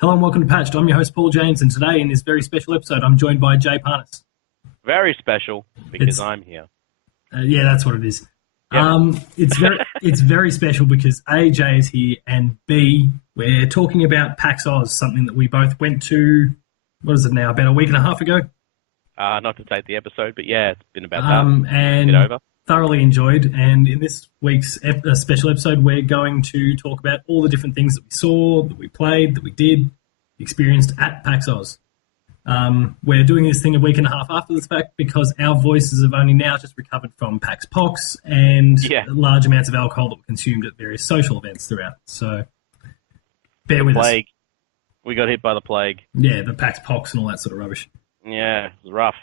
Hello and welcome to Patched. I'm your host Paul James, and today in this very special episode, I'm joined by Jay Parnas. Very special because I'm here. Yeah, that's what it is. Yep. It's very special because A, Jay is here, and B, we're talking about PAX AUS, something that we both went to. What is it now? About a week and a half ago. Not to take the episode, but yeah, it's been about that. And Bit over. thoroughly enjoyed. And in this week's special episode, we're going to talk about all the different things that we saw, that we played, that we did, experienced at PAX AUS. We're doing this thing a week and a half after the fact because our voices have only now just recovered from PAX and large amounts of alcohol that were consumed at various social events throughout. So bear with us. We got hit by the plague. Yeah, the PAX and all that sort of rubbish. Yeah, it was rough.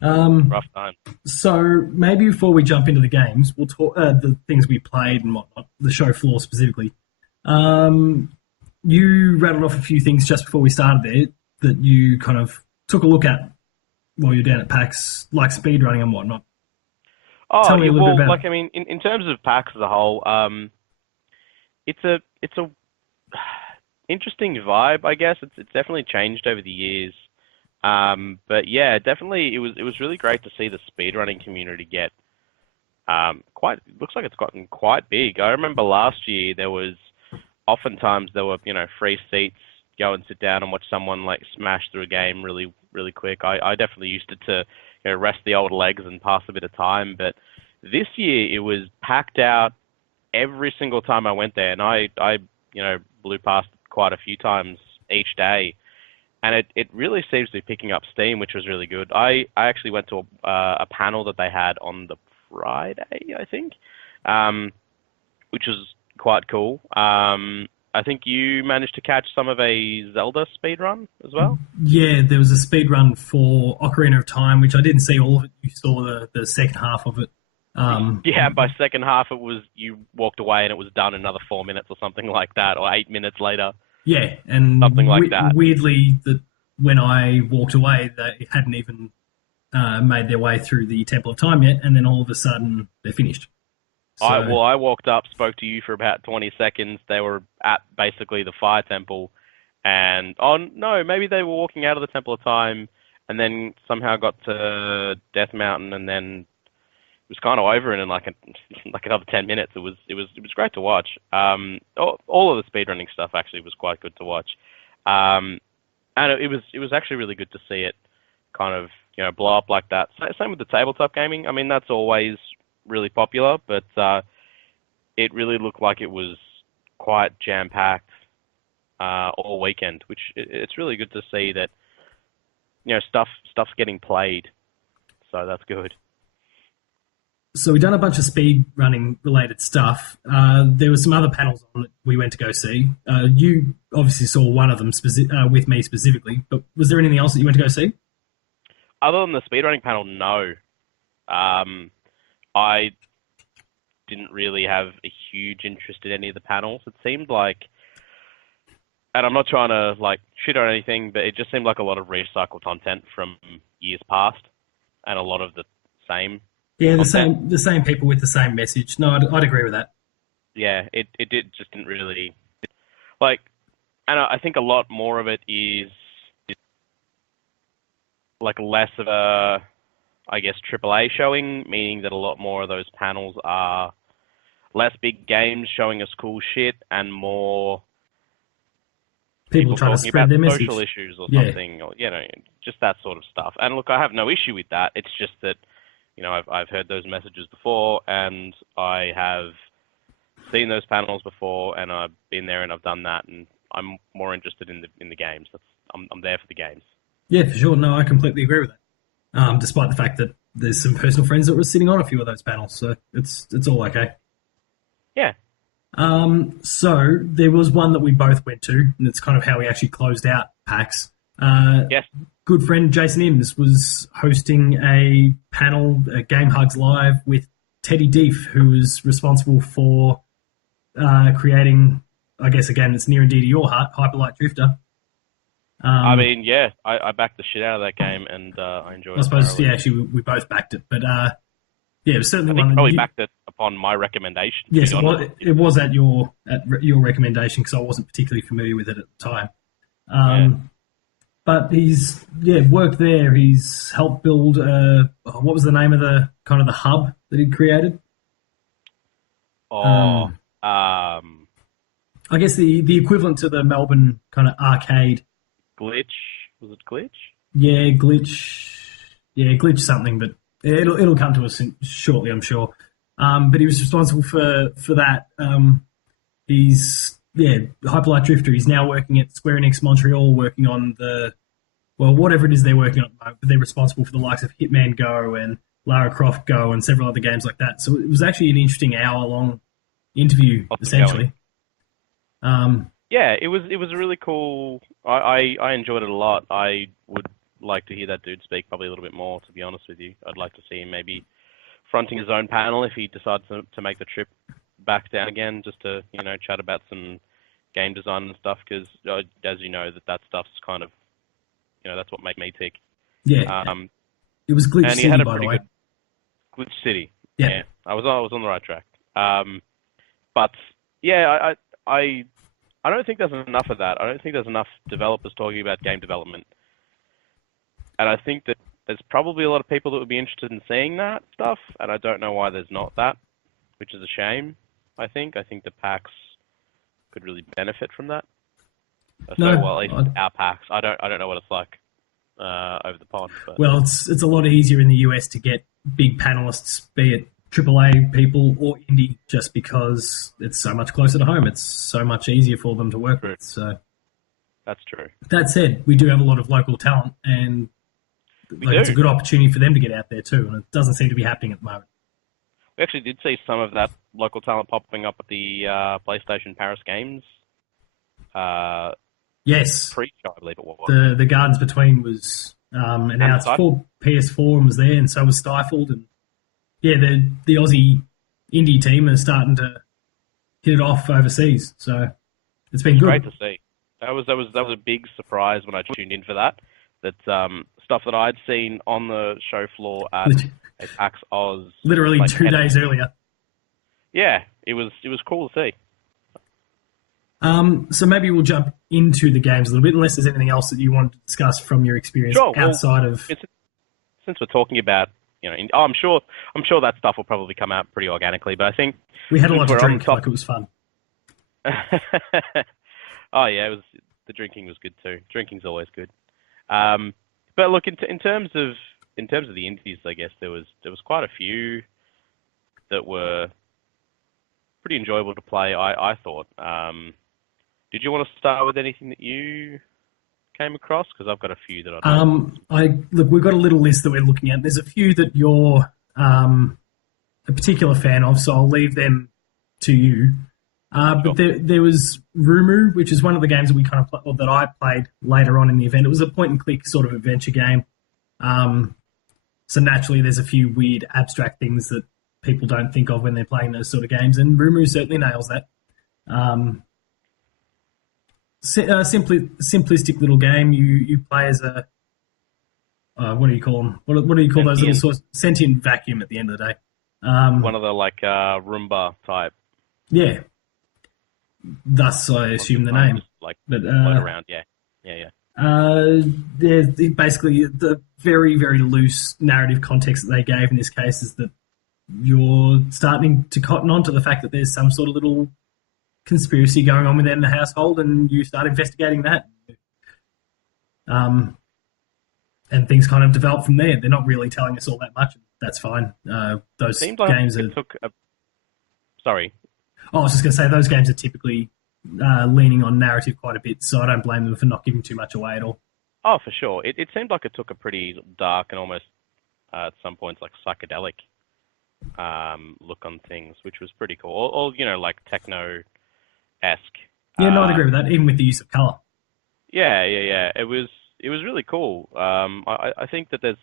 Rough time. So maybe before we jump into the games, we'll talk the things we played and whatnot, the show floor specifically. You rattled off a few things just before we started there that you kind of took a look at while you're down at PAX, like speedrunning and whatnot. Tell me a little bit about it. I mean, in terms of PAX as a whole, it's a interesting vibe, I guess. It's definitely changed over the years. But yeah, definitely it was really great to see the speedrunning community get looks like it's gotten quite big. I remember last year there were free seats, go and sit down and watch someone like smash through a game really, really quick. I definitely used it to rest the old legs and pass a bit of time. But this year it was packed out every single time I went there, and I blew past quite a few times each day. And it really seems to be picking up steam, which was really good. I actually went to a panel that they had on the Friday, I think, which was quite cool. I think you managed to catch some of a Zelda speedrun as well? Yeah, there was a speedrun for Ocarina of Time, which I didn't see all of it. You saw the second half of it. Yeah, by second half you walked away and it was done in another 4 minutes or something like that, or 8 minutes later. Yeah, and something like that. Weirdly, that when I walked away, they hadn't even made their way through the Temple of Time yet, and then all of a sudden they're finished. So, I walked up, spoke to you for about 20 seconds. They were at basically the Fire Temple, and maybe they were walking out of the Temple of Time, and then somehow got to Death Mountain, and then it was kind of over in like another 10 minutes. It was great to watch. All of the speedrunning stuff actually was quite good to watch, and it was actually really good to see it kind of blow up like that. Same with the tabletop gaming. I mean, that's always really popular, but it really looked like it was quite jam-packed all weekend, which it's really good to see that stuff's getting played. So that's good. So we've done a bunch of speed running related stuff. There were some other panels on that we went to go see. You obviously saw one of them with me specifically, but was there anything else that you went to go see? Other than the speedrunning panel, no. I didn't really have a huge interest in any of the panels. It seemed like, and I'm not trying to shit or anything, but it just seemed like a lot of recycled content from years past, and a lot of the same. Yeah, the same people with the same message. No, I'd agree with that. Yeah, it just didn't really and I think a lot more of it is less of a, I guess, AAA showing, meaning that a lot more of those panels are less big games showing us cool shit and more people trying to talking spread about their message. Social issues or something, or just that sort of stuff. And look, I have no issue with that. It's just that I've heard those messages before, and I have seen those panels before, and I've been there and I've done that, and I'm more interested in the games. I'm there for the games. Yeah, for sure. No, I completely agree with that. Despite the fact that there's some personal friends that were sitting on a few of those panels, so it's all okay. Yeah. So there was one that we both went to, and it's kind of how we actually closed out PAX. Yes. Good friend Jason Imms was hosting a panel, Game Hugs Live, with Teddy Deef, who was responsible for creating, I guess, again, it's near and dear to your heart, Hyperlight Drifter. I mean, yeah, I backed the shit out of that game, and I enjoyed it. I suppose, thoroughly. yeah, actually, we both backed it. But Yeah, it was certainly I think one you that probably you. backed it upon my recommendation, to Yes, be it honest. was. It was at your recommendation because I wasn't particularly familiar with it at the time. Yeah. But he's worked there. He's helped build. What was the name of the kind of the hub that he'd created? Or Um, I guess the equivalent to the Melbourne kind of arcade. Glitch. Was it Glitch? Yeah, glitch. Yeah, glitch something, but it'll come to us shortly, I'm sure. But he was responsible for that. He's Hyperlight Drifter. He's now working at Square Enix Montreal, working on whatever it is they're working on at the moment. But they're responsible for the likes of Hitman Go and Lara Croft Go and several other games like that. So it was actually an interesting hour-long interview, Awesome going. essentially. Um, Yeah, it was really cool. I enjoyed it a lot. I would like to hear that dude speak probably a little bit more, to be honest with you. I'd like to see him maybe fronting his own panel if he decides to make the trip back down again, just to chat about some game design and stuff. Because as you know, that stuff's kind of that's what made me tick. yeah, Um, it was Glitch and he City, had a by the pretty way. good Glitch City. Yeah, Yeah, I was on the right track. But yeah, I don't think there's enough of that. I don't think there's enough developers talking about game development. And I think that there's probably a lot of people that would be interested in seeing that stuff, and I don't know why there's not that, which is a shame, I think. I think the PAX could really benefit from that. So, no, well, at least our PAX. I don't know what it's like over the pond, but well, it's a lot easier in the US to get big panelists, be it AAA people or indie, just because it's so much closer to home. It's so much easier for them to work true. with. So That's true. that said, we do have a lot of local talent, and We like it's a do. good opportunity for them to get out there too. And it doesn't seem to be happening at the moment. We actually did see some of that local talent popping up at the PlayStation Paris Games Yes, pre-show, I believe it was. the Gardens Between was And announced Stifle. for PS4 and was there, and so was Stifled. And yeah, the Aussie indie team are starting to hit it off overseas. So it's been Great good. to see. That was a big surprise when I tuned in for that. That stuff that I'd seen on the show floor at a PAX Aus, Literally like 2 days earlier. yeah, it was cool to see. So maybe we'll jump into the games a little bit, unless there's anything else that you want to discuss from your experience Sure. Well, outside of. since we're talking about I'm sure that stuff will probably come out pretty organically. But I think We had a since lot to we're on the drink, top, like it was fun. oh yeah, the drinking was good too. Drinking's always good. But look, in terms of the indies, I guess there was quite a few that were pretty enjoyable to play. I thought. Did you want to start with anything that you came across? Because I've got a few that I'd like. I look, we've got a little list that we're looking at. There's a few that you're a particular fan of, so I'll leave them to you. But Sure. there was Rumu, which is one of the games that we kind of or that I played later on in the event. It was a point and click sort of adventure game. So naturally, there's a few weird abstract things that people don't think of when they're playing those sort of games, and Rumu certainly nails that. Simplistic little game. You play as a what do you call them? What do you call those little Sentient, sorts? Sentient vacuum at the end of the day. one of the like Roomba type. Yeah. Thus, I assume the name. Just like But float around. Yeah, yeah, yeah. there's basically the very, very loose narrative context that they gave in this case is that you're starting to cotton on to the fact that there's some sort of little conspiracy going on within the household, and you start investigating that. And things kind of develop from there. They're not really telling us all that much. That's fine. Those Seems like games are. it took a. Sorry. I was just going to say those games are typically leaning on narrative quite a bit, so I don't blame them for not giving too much away at all. Oh, for sure. It seemed like it took a pretty dark and almost at some points like psychedelic look on things, which was pretty cool. Or like techno-esque. Yeah, no, I'd agree with that, even with the use of colour. Yeah, yeah, yeah. It was really cool. I think that there's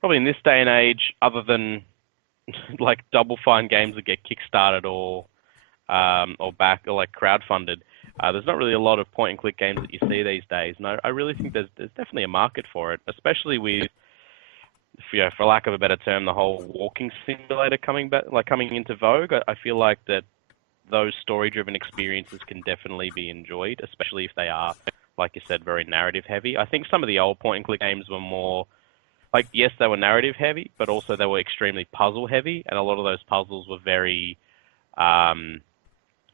probably in this day and age, other than like Double Fine games that get kickstarted or back or like crowdfunded, there's not really a lot of point and click games that you see these days. And I really think there's definitely a market for it, especially with for lack of a better term, the whole walking simulator coming back, like coming into vogue. I feel like that those story-driven experiences can definitely be enjoyed, especially if they are, like you said, very narrative heavy. I think some of the old point-and-click games were more like, yes, they were narrative heavy, but also they were extremely puzzle heavy, and a lot of those puzzles were very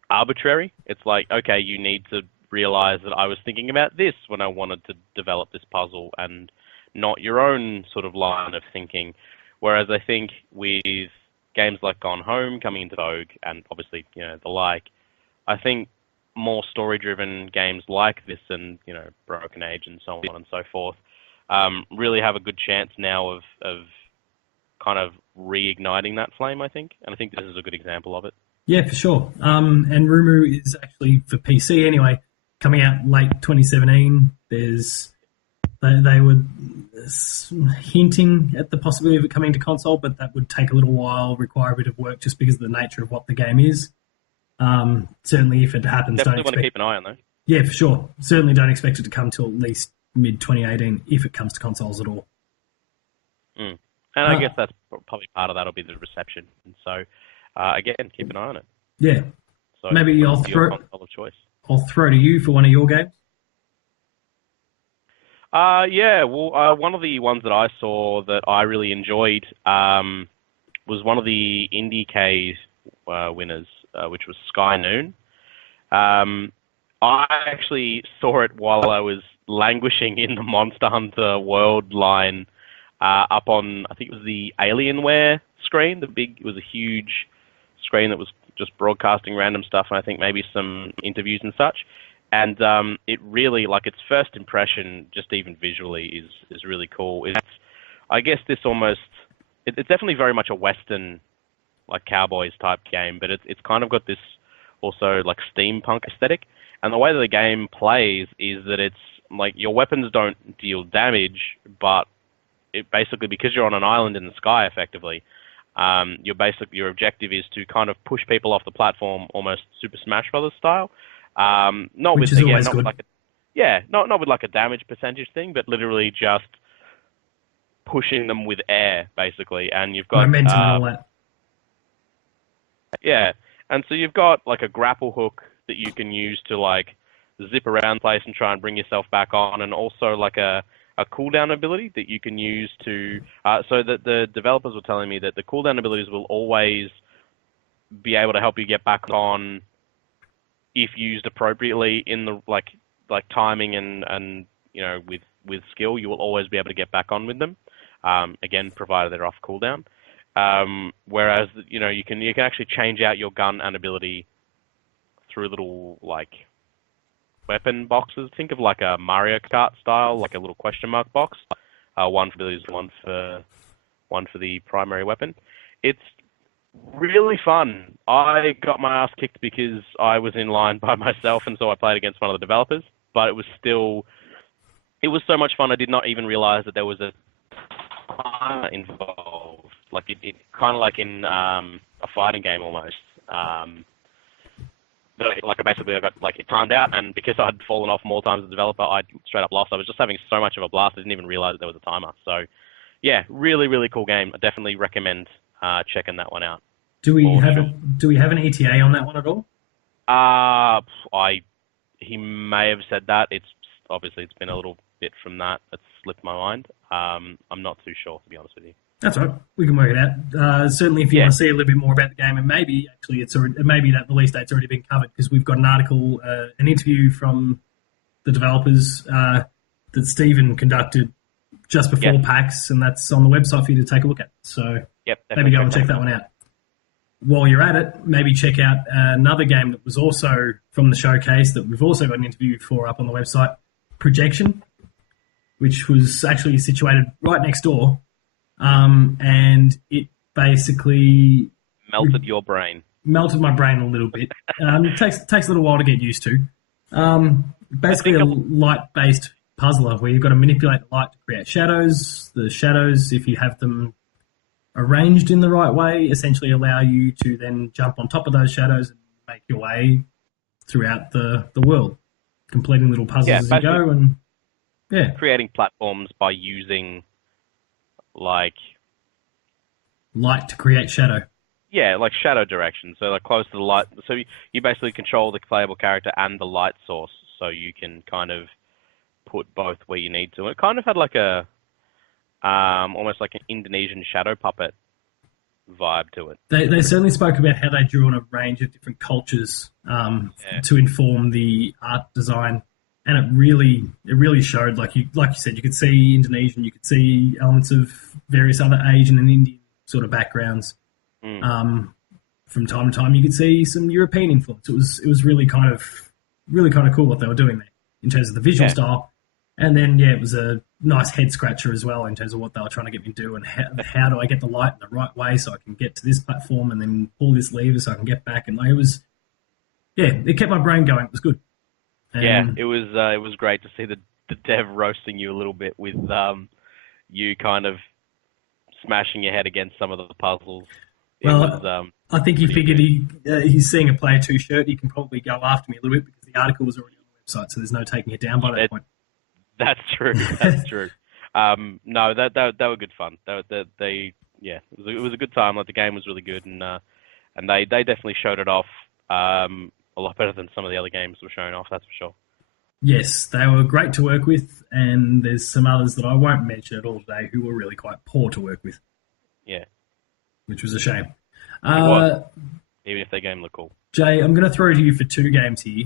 arbitrary. It's like, okay, you need to realize that I was thinking about this when I wanted to develop this puzzle, and not your own sort of line of thinking. Whereas I think with games like Gone Home coming into vogue, and obviously, the like, I think more story-driven games like this and, Broken Age and so on and so forth, really have a good chance now of kind of reigniting that flame, I think. And I think this is a good example of it. Yeah, for sure. And Rumu is actually, for PC anyway, coming out late 2017. They were hinting at the possibility of it coming to console, but that would take a little while, require a bit of work just because of the nature of what the game is. Certainly, if it happens, definitely want to keep an eye on though. Yeah, for sure. Certainly don't expect it to come till at least mid-2018 if it comes to consoles at all. And I guess that's probably part of that will be the reception. And so, again, keep an eye on it. Yeah. So maybe I'll throw to you for one of your games. One of the ones that I saw that I really enjoyed was one of the IndieK winners, which was Sky Noon. I actually saw it while I was languishing in the Monster Hunter World line up on, I think it was the Alienware screen. It was a huge screen that was just broadcasting random stuff, and I think maybe some interviews and such. And it really, like, its first impression, just even visually, is really cool. I guess it's definitely very much a Western, like, Cowboys type game, but it's kind of got this also, like, steampunk aesthetic. And the way that the game plays is that it's, like, your weapons don't deal damage, but it basically, because you're on an island in the sky, effectively, your objective is to kind of push people off the platform, almost Super Smash Brothers style. Not with like a damage percentage thing, but literally just pushing them with air, basically. And you've got momentum and all that. Yeah, and so you've got like a grapple hook that you can use to like zip around the place and try and bring yourself back on, and also like a cooldown ability that you can use to. So that the developers were telling me that the cooldown abilities will always be able to help you get back on if used appropriately in the like timing and with skill. You will always be able to get back on with them. Again, provided they're off cooldown. Whereas you can actually change out your gun and ability through little like weapon boxes. Think of like a Mario Kart style, like a little question mark box. One for abilities, one for the primary weapon. It's really fun. I got my ass kicked because I was in line by myself, and so I played against one of the developers. But it was so much fun. I did not even realize that there was a timer involved. Like it kind of like in a fighting game almost. Basically, I got like it timed out, and because I'd fallen off more times as a developer, I straight up lost. I was just having so much of a blast, I didn't even realize that there was a timer. So, yeah, really, really cool game. I definitely recommend checking that one out. Do we have an ETA on that one at all? He may have said that. It's been a little bit from that. It's slipped my mind. I'm not too sure, to be honest with you. That's right. We can work it out. Certainly, if you want to see a little bit more about the game, and maybe actually maybe that release date's already been covered, because we've got an article, an interview from the developers that Stephen conducted just before PAX, and that's on the website for you to take a look at. So maybe go and check that one out. While you're at it, maybe check out another game that was also from the showcase that we've also got an interview for up on the website, Projection, which was actually situated right next door. And it basically melted your brain. Melted my brain a little bit. It takes a little while to get used to. Basically a light-based puzzler where you've got to manipulate the light to create shadows. The shadows, if you have them arranged in the right way, essentially allow you to then jump on top of those shadows and make your way throughout the world, completing little puzzles as you go. And creating platforms by using like Light to create shadow. yeah, like shadow direction. So like close to the light. So you basically control the playable character and the light source, so you can kind of put both where you need to. It kind of had like a almost like an Indonesian shadow puppet vibe to it. They certainly spoke about how they drew on a range of different cultures Yeah. to inform the art design, and it really showed. Like you said, you could see Indonesian, you could see elements of various other Asian and Indian sort of backgrounds. Mm. From time to time, you could see some European influence. It was really kind of cool what they were doing there in terms of the visual Yeah. style. And then, yeah, it was a nice head scratcher as well in terms of what they were trying to get me to do and how do I get the light in the right way so I can get to this platform and then pull this lever so I can get back. And like, it kept my brain going. It was good. Yeah, it was great to see the dev roasting you a little bit with you kind of smashing your head against some of the puzzles. It Well, was I think he pretty figured good. he's seeing a player two shirt. He can probably go after me a little bit because the article was already on the website, so there's no taking it down by that point. That's true. That's true. No, that were good fun. Yeah, it was a good time. Like the game was really good, and they definitely showed it off a lot better than some of the other games were showing off. That's for sure. Yes, they were great to work with, and there's some others that I won't mention at all today who were really quite poor to work with, Yeah, which was a shame. it was. Even if their game looked cool. Jay, I'm going to throw to you for two games here.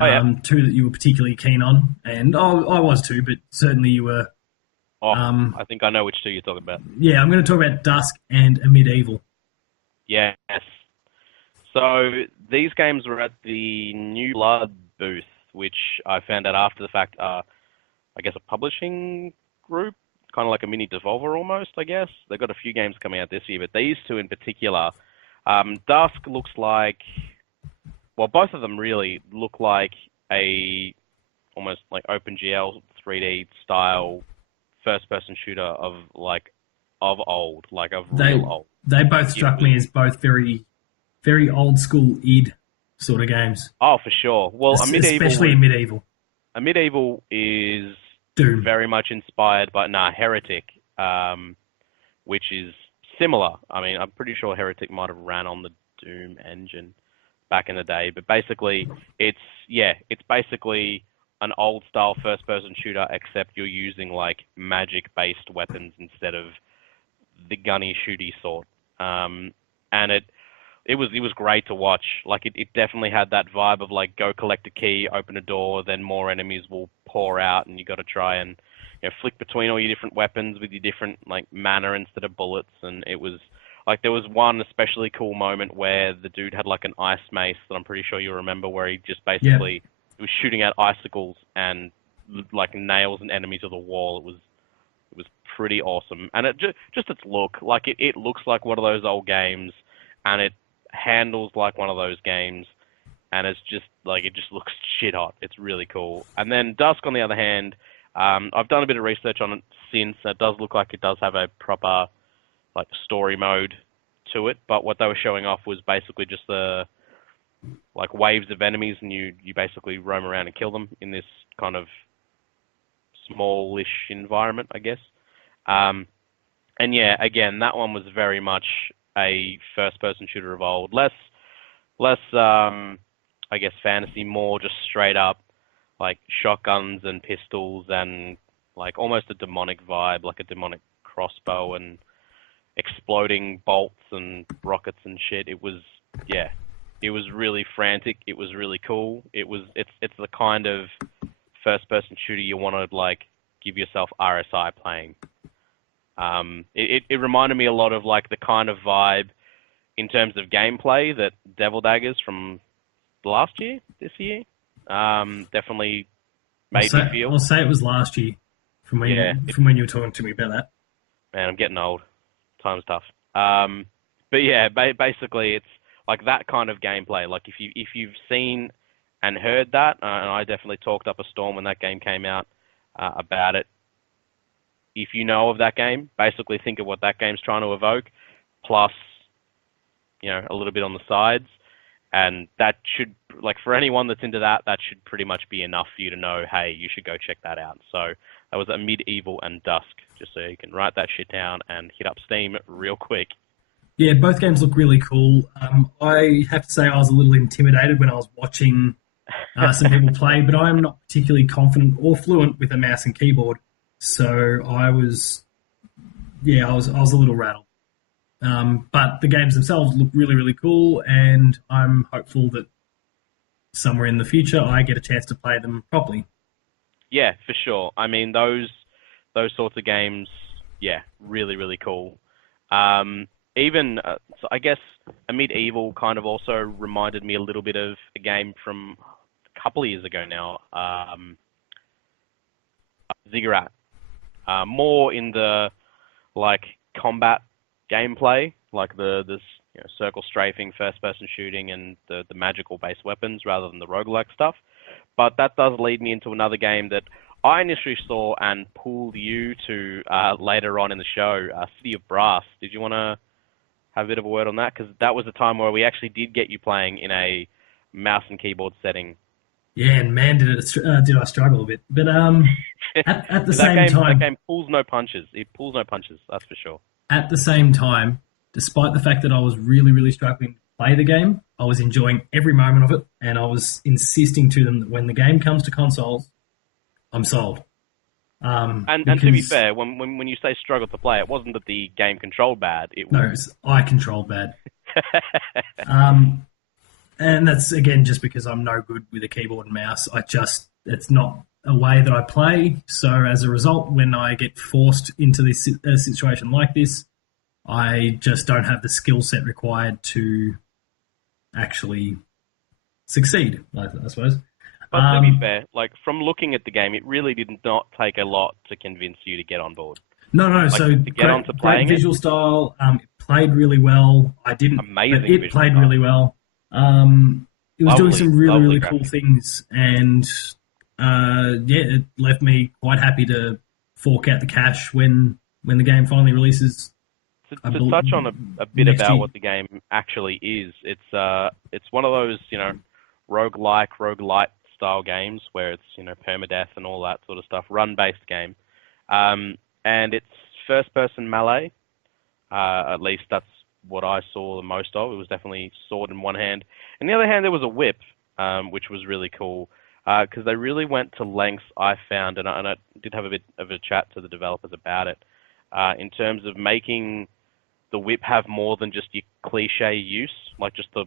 Oh yeah. Two that you were particularly keen on, and I was too, but certainly you were. Oh, I think I know which two you're talking about. Yeah, I'm going to talk about Dusk and A Medieval. Yes. So these games were at the New Blood booth, which I found out after the fact are, I guess, a publishing group, kind of like a mini Devolver almost, I guess. They've got a few games coming out this year, but these two in particular, Dusk looks like, well, both of them really look like a almost like OpenGL 3D style first-person shooter of old, like of real old. They both struck me as both very, very old school id sort of games. Oh, for sure. Well, especially in Medieval. A Medieval is Doom. very much inspired by Heretic, which is similar. I mean, I'm pretty sure Heretic might have ran on the Doom engine back in the day, but basically, it's basically an old style first person shooter, except you're using like magic based weapons instead of the gunny shooty sort. And it was great to watch. Like it definitely had that vibe of like go collect a key, open a door, then more enemies will pour out, and you got to try and flick between all your different weapons with your different like mana instead of bullets. And it was like there was one especially cool moment where the dude had like an ice mace that I'm pretty sure you remember, where he just basically was shooting out icicles and like nails and enemies to the wall. It was pretty awesome, and it just its look, like it looks like one of those old games, and it handles like one of those games, and it's just like it just looks shit hot. It's really cool. And then Dusk, on the other hand, I've done a bit of research on it since. It does look like it does have a proper like story mode to it, but what they were showing off was basically just the like waves of enemies, and you basically roam around and kill them in this kind of smallish environment, I guess. And yeah, again, that one was very much a first-person shooter of old, less I guess fantasy, more just straight up like shotguns and pistols and like almost a demonic vibe, like a demonic crossbow and exploding bolts and rockets and shit. It was really frantic. It was really cool. It's the kind of first-person shooter you want to like give yourself RSI playing. It reminded me a lot of like the kind of vibe in terms of gameplay that Devil Daggers from this year, definitely made me feel. I'll say it was last year from when you were talking to me about that. Man, I'm getting old. Time's tough. But yeah, basically it's like that kind of gameplay. Like if you've seen and heard that, and I definitely talked up a storm when that game came out about it. If you know of that game, basically think of what that game's trying to evoke, plus, a little bit on the sides, and that should, like, for anyone that's into that, that should pretty much be enough for you to know, hey, you should go check that out. So That was a Medieval and Dusk, just so you can write that shit down and hit up Steam real quick. Yeah, both games look really cool. I have to say I was a little intimidated when I was watching some people play, but I'm not particularly confident or fluent with a mouse and keyboard. So I was a little rattled. But the games themselves look really, really cool, and I'm hopeful that somewhere in the future I get a chance to play them properly. Yeah, for sure. I mean, those sorts of games, yeah, really, really cool. Even so I guess a Medieval kind of also reminded me a little bit of a game from a couple of years ago now, Ziggurat. More in the like combat gameplay, like this circle strafing, first person shooting, and the magical based weapons rather than the roguelike stuff. But that does lead me into another game that I initially saw and pulled you to later on in the show, City of Brass. Did you want to have a bit of a word on that? Because that was a time where we actually did get you playing in a mouse and keyboard setting. Yeah, and man, did I struggle a bit. But at the same That time, game pulls no punches. It pulls no punches, that's for sure. at the same time, despite the fact that I was really, really struggling to play the game, I was enjoying every moment of it, and I was insisting to them that when the game comes to consoles, I'm sold. And to be fair, when you say struggle to play, it wasn't that the game controlled bad. It no, was I control bad. And that's again just because I'm no good with a keyboard and mouse. It's not a way that I play. So as a result, when I get forced into this a situation like this, I just don't have the skill set required to actually succeed, I suppose. But to be fair, like from looking at the game, it really did not take a lot to convince you to get on board. No. Like, So to get onto great playing visual style. It played really well. I didn't, Amazing but it visual played style. really well. It was doing some really, lovely really cool graphics. things, and it left me quite happy to fork out the cash when the game finally releases. To touch on a bit Next about year. what the game actually is, it's one of those roguelite style games where it's permadeath and all that sort of stuff, run based game, and it's first person melee. At least that's what I saw the most of. It was definitely sword in one hand. In the other hand, there was a whip, which was really cool because they really went to lengths, I found, and I did have a bit of a chat to the developers about it, in terms of making the whip have more than just your cliche use, like just the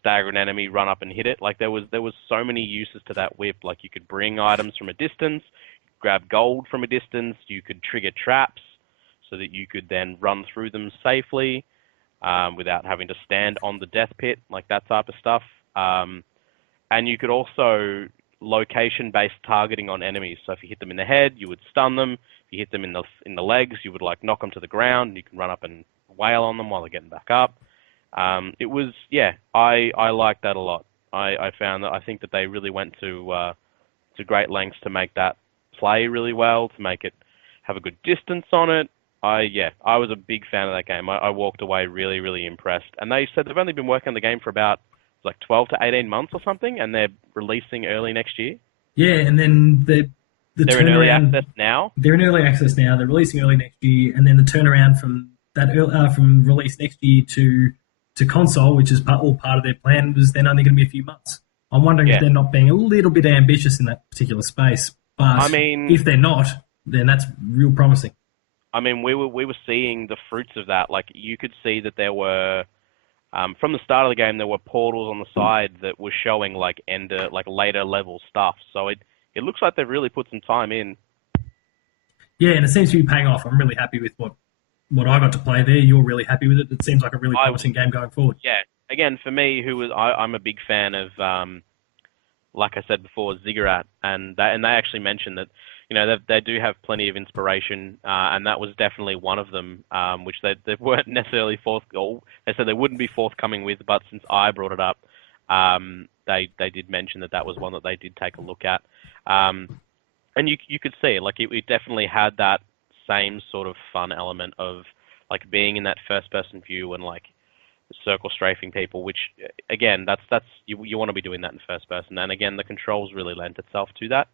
stagger an enemy, run up and hit it. Like there was so many uses to that whip. Like you could bring items from a distance, grab gold from a distance, you could trigger traps so that you could then run through them safely without having to stand on the death pit, like that type of stuff. And you could also location-based targeting on enemies. So if you hit them in the head, you would stun them. If you hit them in the legs, you would like knock them to the ground. And you can run up and wail on them while they're getting back up. I liked that a lot. I found that I think that they really went to great lengths to make that play really well, to make it have a good distance on it. I was a big fan of that game. I walked away really, really impressed. And they said they've only been working on the game for about like 12 to 18 months or something, and they're releasing early next year. Yeah, and then the They're in early turnaround. access now. They're in early access now. They're releasing early next year, and then the turnaround from that from release next year to console, which is all part of their plan, was then only going to be a few months. I'm wondering if they're not being a little bit ambitious in that particular space. But I mean, if they're not, then that's real promising. I mean, we were seeing the fruits of that. Like you could see that there were from the start of the game there were portals on the side that were showing like later level stuff. So it looks like they've really put some time in. Yeah, and it seems to be paying off. I'm really happy with what I got to play there. You're really happy with it. It seems like a really promising game going forward. Yeah. Again, for me, I'm a big fan of, like I said before, Ziggurat, and they actually mentioned that they do have plenty of inspiration, and that was definitely one of them, which they weren't necessarily they said they wouldn't be forthcoming with, but since I brought it up, they did mention that was one that they did take a look at, and you could see it, like it definitely had that same sort of fun element of like being in that first person view and like circle strafing people, which again that's you want to be doing that in first person, and again the controls really lent itself to that.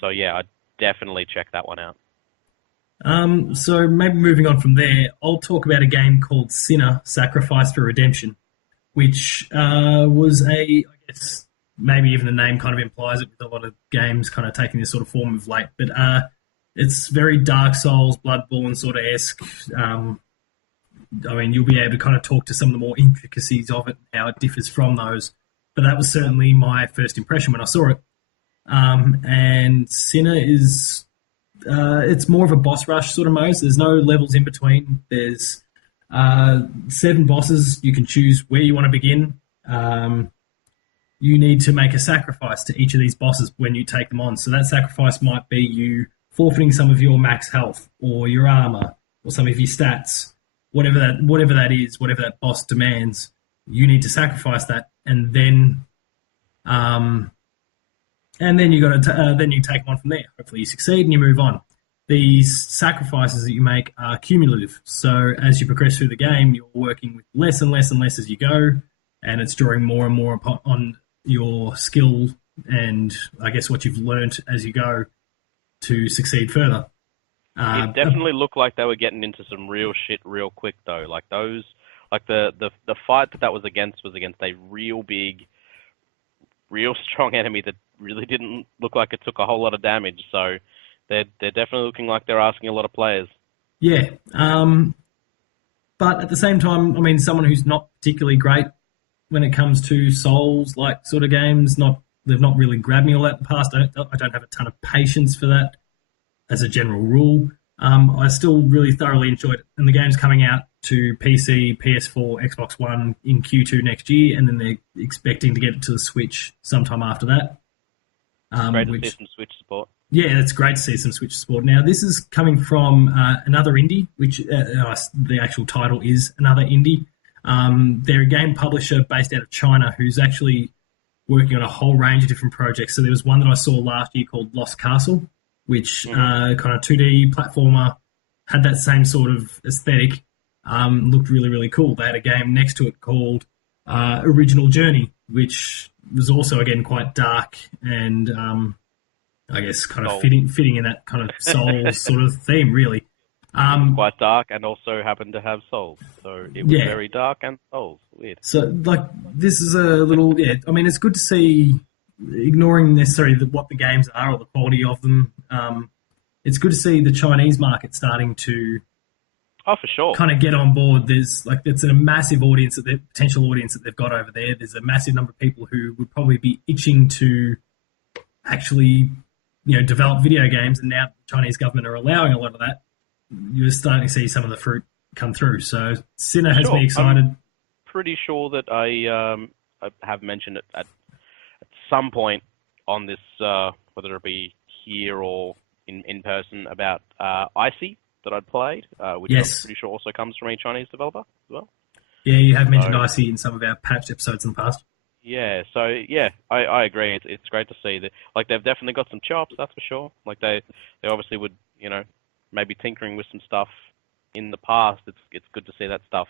So yeah, definitely check that one out. So maybe moving on from there, I'll talk about a game called Sinner: Sacrifice for Redemption, which was I guess maybe even the name kind of implies it with a lot of games kind of taking this sort of form of late, but it's very Dark Souls, Bloodborne sort of esque. I mean, you'll be able to kind of talk to some of the more intricacies of it, how it differs from those. But that was certainly my first impression when I saw it. And Sinner is it's more of a boss rush sort of mode. So there's no levels in between. There's 7 bosses. You can choose where you want to begin. You need to make a sacrifice to each of these bosses when you take them on. So that sacrifice might be you forfeiting some of your max health or your armor or some of your stats, whatever that is, whatever that boss demands. You need to sacrifice that, and then you got to then you take one from there. Hopefully, you succeed and you move on. These sacrifices that you make are cumulative. So as you progress through the game, you're working with less and less and less as you go, and it's drawing more and more on your skill and I guess what you've learnt as you go to succeed further. It definitely looked like they were getting into some real shit real quick though. Like those, like the fight that was against a real big, real strong enemy that really didn't look like it took a whole lot of damage. So they're definitely looking like they're asking a lot of players. Yeah, but at the same time, I mean, someone who's not particularly great when it comes to Souls-like sort of games, they've not really grabbed me all that in the past. I don't have a ton of patience for that as a general rule. I still really thoroughly enjoyed it. And the game's coming out to PC, PS4, Xbox One in Q2 next year, and then they're expecting to get it to the Switch sometime after that. Great to see some Switch support. Yeah, it's great to see some Switch support. Now, this is coming from another indie, which the actual title is Another Indie. They're a game publisher based out of China who's actually working on a whole range of different projects. So there was one that I saw last year called Lost Castle, which kind of 2D platformer, had that same sort of aesthetic, looked really, really cool. They had a game next to it called Original Journey, which was also, again, quite dark and I guess kind of fitting in that kind of soul sort of theme, really. Quite dark and also happened to have souls. So it was very dark and souls. Weird. So, like, this is a little, I mean, it's good to see, ignoring necessarily what the games are or the quality of them, it's good to see the Chinese market starting to for sure, kind of get on board. There's like, it's a massive audience, potential audience that they've got over there. There's a massive number of people who would probably be itching to actually, develop video games, and now the Chinese government are allowing a lot of that. You're starting to see some of the fruit come through. So Sinner has me excited. I'm pretty sure that I have mentioned it at some point on this, whether it be here or in person, about Icy that I'd played, which I'm pretty sure also comes from a Chinese developer as well. Yeah, you have mentioned Icy in some of our patched episodes in the past. Yeah, so I agree. It's great to see that. Like, they've definitely got some chops, that's for sure. Like they obviously would, maybe tinkering with some stuff in the past. It's good to see that stuff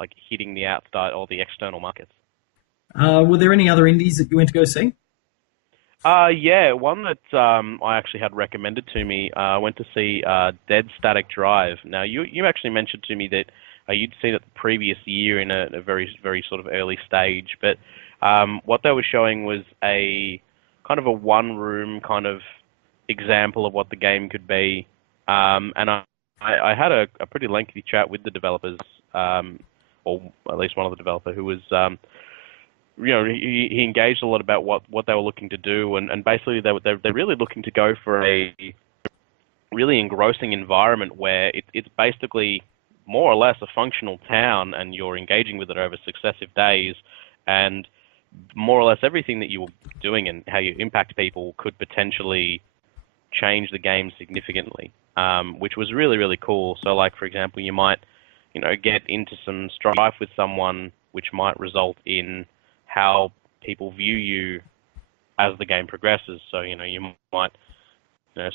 like hitting the outside or the external markets. Were there any other indies that you went to go see? Yeah, one that I actually had recommended to me. I went to see Dead Static Drive. Now, you actually mentioned to me that you'd seen it the previous year in a very, very sort of early stage, but what they were showing was a kind of a one-room kind of example of what the game could be. And I had a pretty lengthy chat with the developers, or at least one of the developers, who was, he engaged a lot about what they were looking to do, and basically they're really looking to go for a really engrossing environment where it's basically more or less a functional town, and you're engaging with it over successive days, and more or less everything that you were doing and how you impact people could potentially change the game significantly, which was really, really cool. So, like, for example, you might, get into some strife with someone, which might result in how people view you as the game progresses. So, you might,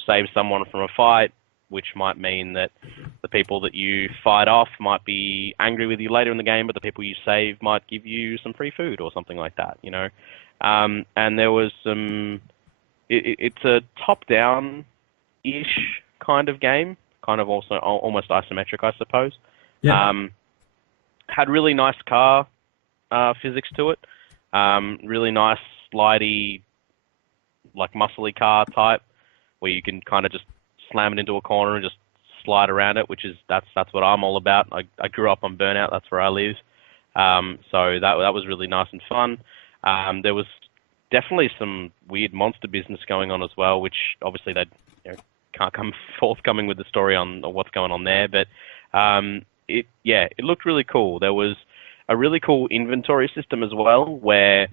save someone from a fight, which might mean that the people that you fight off might be angry with you later in the game, but the people you save might give you some free food or something like that, And there was some... It's a top-down ish kind of game, kind of also almost isometric, I suppose. Yeah. Had really nice car physics to it. Really nice, slidey, like muscly car type, where you can kind of just slam it into a corner and just slide around it, which is that's what I'm all about. I grew up on Burnout, that's where I live. So that was really nice and fun. There was definitely some weird monster business going on as well, which obviously they can't come forthcoming with the story on what's going on there. But it looked really cool. There was a really cool inventory system as well, where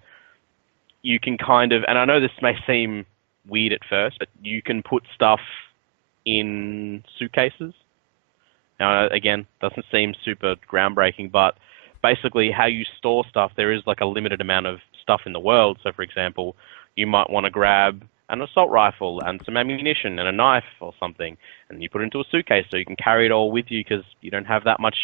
you can kind of, and I know this may seem weird at first, but you can put stuff in suitcases. Now, again, doesn't seem super groundbreaking, but basically how you store stuff, there is like a limited amount of stuff in the world. So, for example, you might want to grab an assault rifle and some ammunition and a knife or something, and you put it into a suitcase so you can carry it all with you because you don't have that much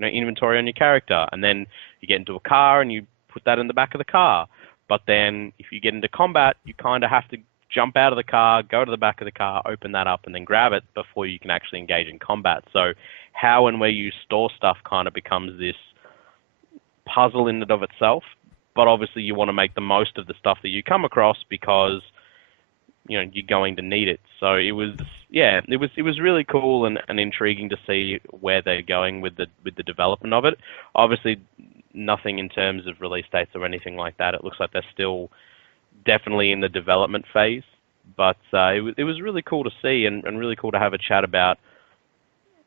inventory on your character. And then you get into a car and you put that in the back of the car. But then if you get into combat, you kind of have to jump out of the car, go to the back of the car, open that up, and then grab it before you can actually engage in combat. So how and where you store stuff kind of becomes this puzzle in and of itself. But obviously you want to make the most of the stuff that you come across because you're going to need it. So it was really cool and intriguing to see where they're going with the development of it. Obviously nothing in terms of release dates or anything like that. It looks like they're still definitely in the development phase, but it was really cool to see and really cool to have a chat about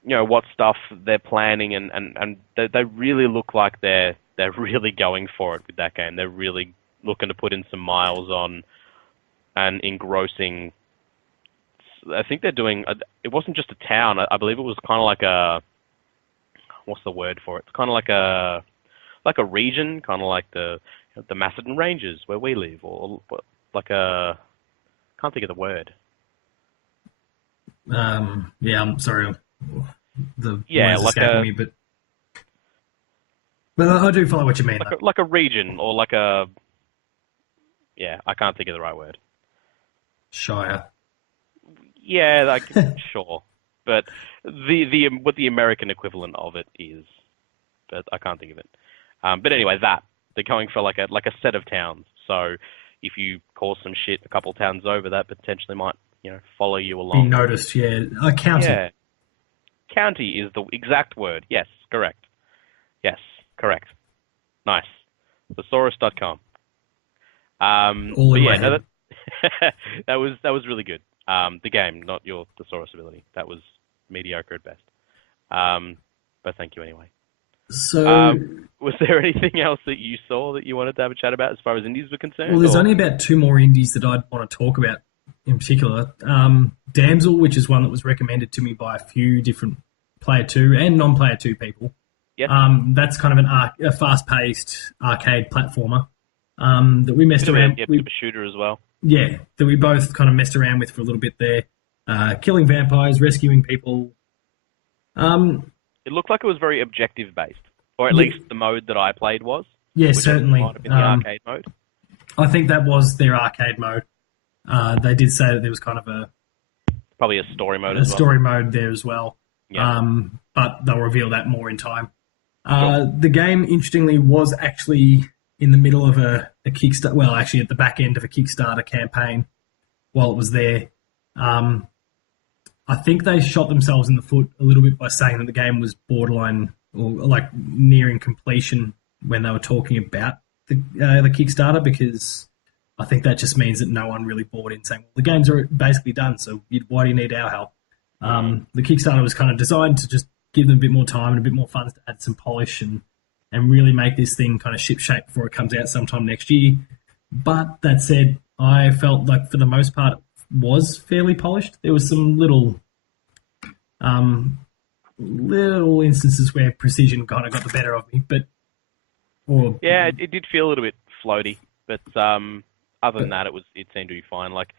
what stuff they're planning, and they really look like they're really going for it with that game. They're really looking to put in some miles on an engrossing. I think they're doing. It wasn't just a town. I believe it was kind of like a. What's the word for it? It's kind of like a region, kind of like the Macedon Ranges where we live, or like a. Can't think of the word. Yeah, I'm sorry. The Yeah, words like escaping me, but I do follow what you mean. Like a region, or like a. Yeah, I can't think of the right word. Shire. Yeah, like sure, but what the American equivalent of it is, but I can't think of it. But anyway, they're going for like a set of towns. So if you cause some shit a couple towns over, that potentially might follow you along. Be noticed, yeah. A county. Yeah, county is the exact word. Yes, correct. Yes, correct. Nice. Thesaurus.com. All in my no, head. that was really good. The game, not your thesaurus ability. That was mediocre at best. But thank you anyway. So, was there anything else that you saw that you wanted to have a chat about as far as indies were concerned? well, there's only about 2 more indies that I'd want to talk about in particular. Damsel, which is one that was recommended to me by a few different Player 2 and non-Player 2 people. Yes. That's kind of a fast-paced arcade platformer that we messed around. Yeah, bit of a shooter as well. Yeah, that we both kind of messed around with for a little bit there. Killing vampires, rescuing people. It looked like it was very objective based, or at least the mode that I played was. Yeah, certainly. Might have been the arcade mode. I think that was their arcade mode. They did say that there was kind of probably a story mode a as well. story mode there as well. Yeah. But they'll reveal that more in time. Sure. The game, interestingly, was actually in the middle of a Kickstarter. Well, actually, at the back end of a Kickstarter campaign while it was there. I think they shot themselves in the foot a little bit by saying that the game was borderline or like nearing completion when they were talking about the Kickstarter, because I think that just means that no one really bought in, saying, well, the games are basically done, so why do you need our help? The Kickstarter was kind of designed to just give them a bit more time and a bit more funds to add some polish and really make this thing kind of ship-shape before it comes out sometime next year. But that said, I felt like for the most part it was fairly polished. There was some little instances where precision kind of got the better of me, it did feel a little bit floaty, but other than that, it seemed to be fine. Like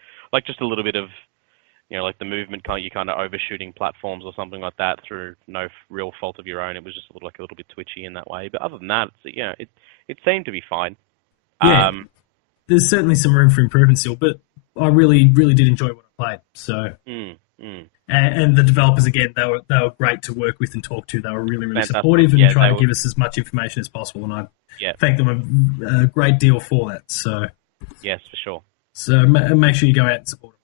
just a little bit of like the movement, you kind of overshooting platforms or something like that through no real fault of your own. It was just a little bit twitchy in that way. But other than that, it seemed to be fine. Yeah, there's certainly some room for improvement still, but I really, really did enjoy what I played. So, Mm. And the developers, again, they were great to work with and talk to. They were really, really Fantastic. supportive and Yeah, tried they to were. give us as much information as possible. And I Yeah. thank them a great deal for that. Yes, for sure. So make sure you go out and support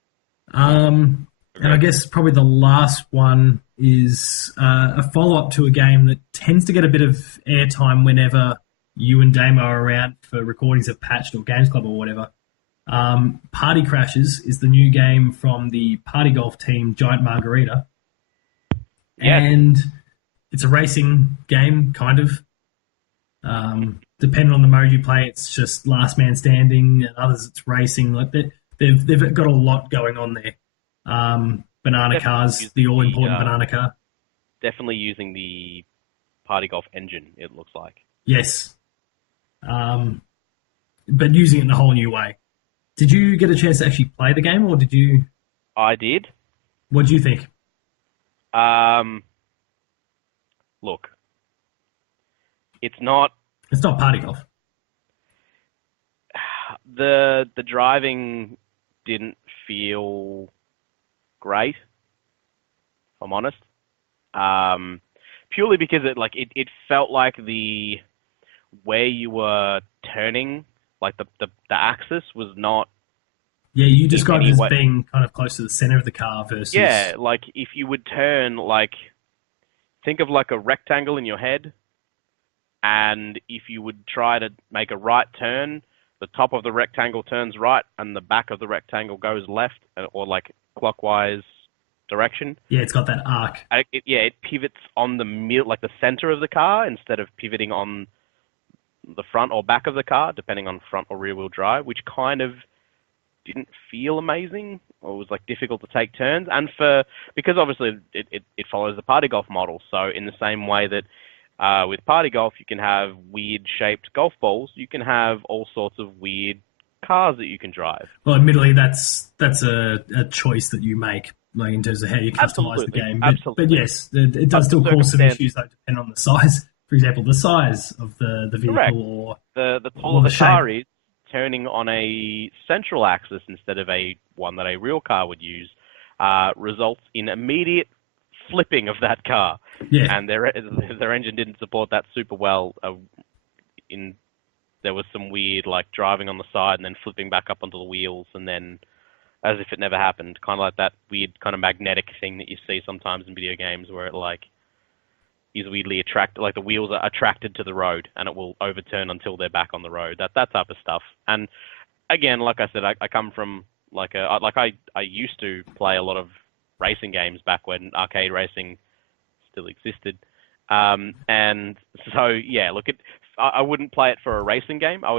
them. And I Agreed. guess probably the last one is a follow up to a game that tends to get a bit of airtime whenever you and Damo are around for recordings of Patched or Games Club or whatever. Party Crashes is the new game from the party golf team Giant Margarita, Yes. and it's a racing game, kind of. Depending on the mode you play, it's just last man standing, and others it's racing. Like they've got a lot going on there. Banana Definitely cars, using the all the important banana car. definitely using the party golf engine. It looks like. Yes, but using it in a whole new way. Did you get a chance to actually play the game, or did you? I did. What do you think? Um, Look, it's not It's not party golf. the driving didn't feel great, if I'm honest. Purely because it felt like the where you were turning, like the axis was not Yeah, you in described it any as way. being kind of close to the center of the car Yeah, versus. like if you would turn, like think of like a rectangle in your head, and if you would try to make a right turn, the top of the rectangle turns right and the back of the rectangle goes left, or like clockwise direction. Yeah, it's got that arc. It pivots on like the center of the car instead of pivoting on the front or back of the car, depending on front or rear wheel drive, which kind of didn't feel amazing, or was like difficult to take turns. And because obviously it follows the party golf model. So in the same way that with party golf, you can have weird shaped golf balls, you can have all sorts of weird cars that you can drive. Well, admittedly, that's a choice that you make, like in terms of how you customize the Absolutely, game. But absolutely. yes, it does But the still cause some circumstance, issues though, depending on the size. For example, the size of the correct. vehicle The taller or the the shape. car is, turning on a central axis instead of a one that a real car would use, results in immediate flipping of that car, Yeah, and their engine didn't support that super well. In There was some weird like driving on the side and then flipping back up onto the wheels, and then as if it never happened, kind of like that weird kind of magnetic thing that you see sometimes in video games where it like is weirdly attracted, like the wheels are attracted to the road and it will overturn until they're back on the road. That type of stuff. And again, like I said, I come from I used to play a lot of racing games back when arcade racing still existed. And so yeah, look, I wouldn't play it for a racing game. I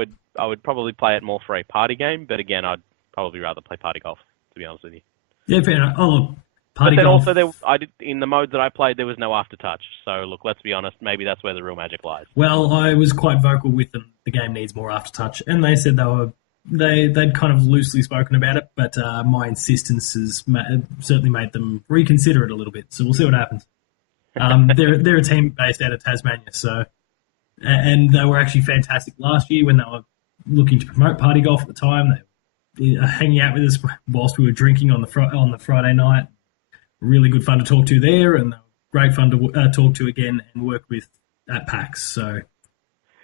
would probably play it more for a party game. But again, I'd probably rather play party golf, to be honest with you. yeah, fair enough. Oh, look, But party then golf. also I did in the mode that I played there was no aftertouch. So look, let's be honest, maybe that's where the real magic lies. Well, I was quite vocal with them. The game needs more aftertouch, and they said they'd kind of loosely spoken about it, but my insistence has certainly made them reconsider it a little bit. So we'll see what happens. They're a team based out of Tasmania, so and they were actually fantastic last year when they were looking to promote party golf at the time. They were hanging out with us whilst we were drinking on the Friday night. Really good fun to talk to there, and great fun to talk to again and work with at PAX. So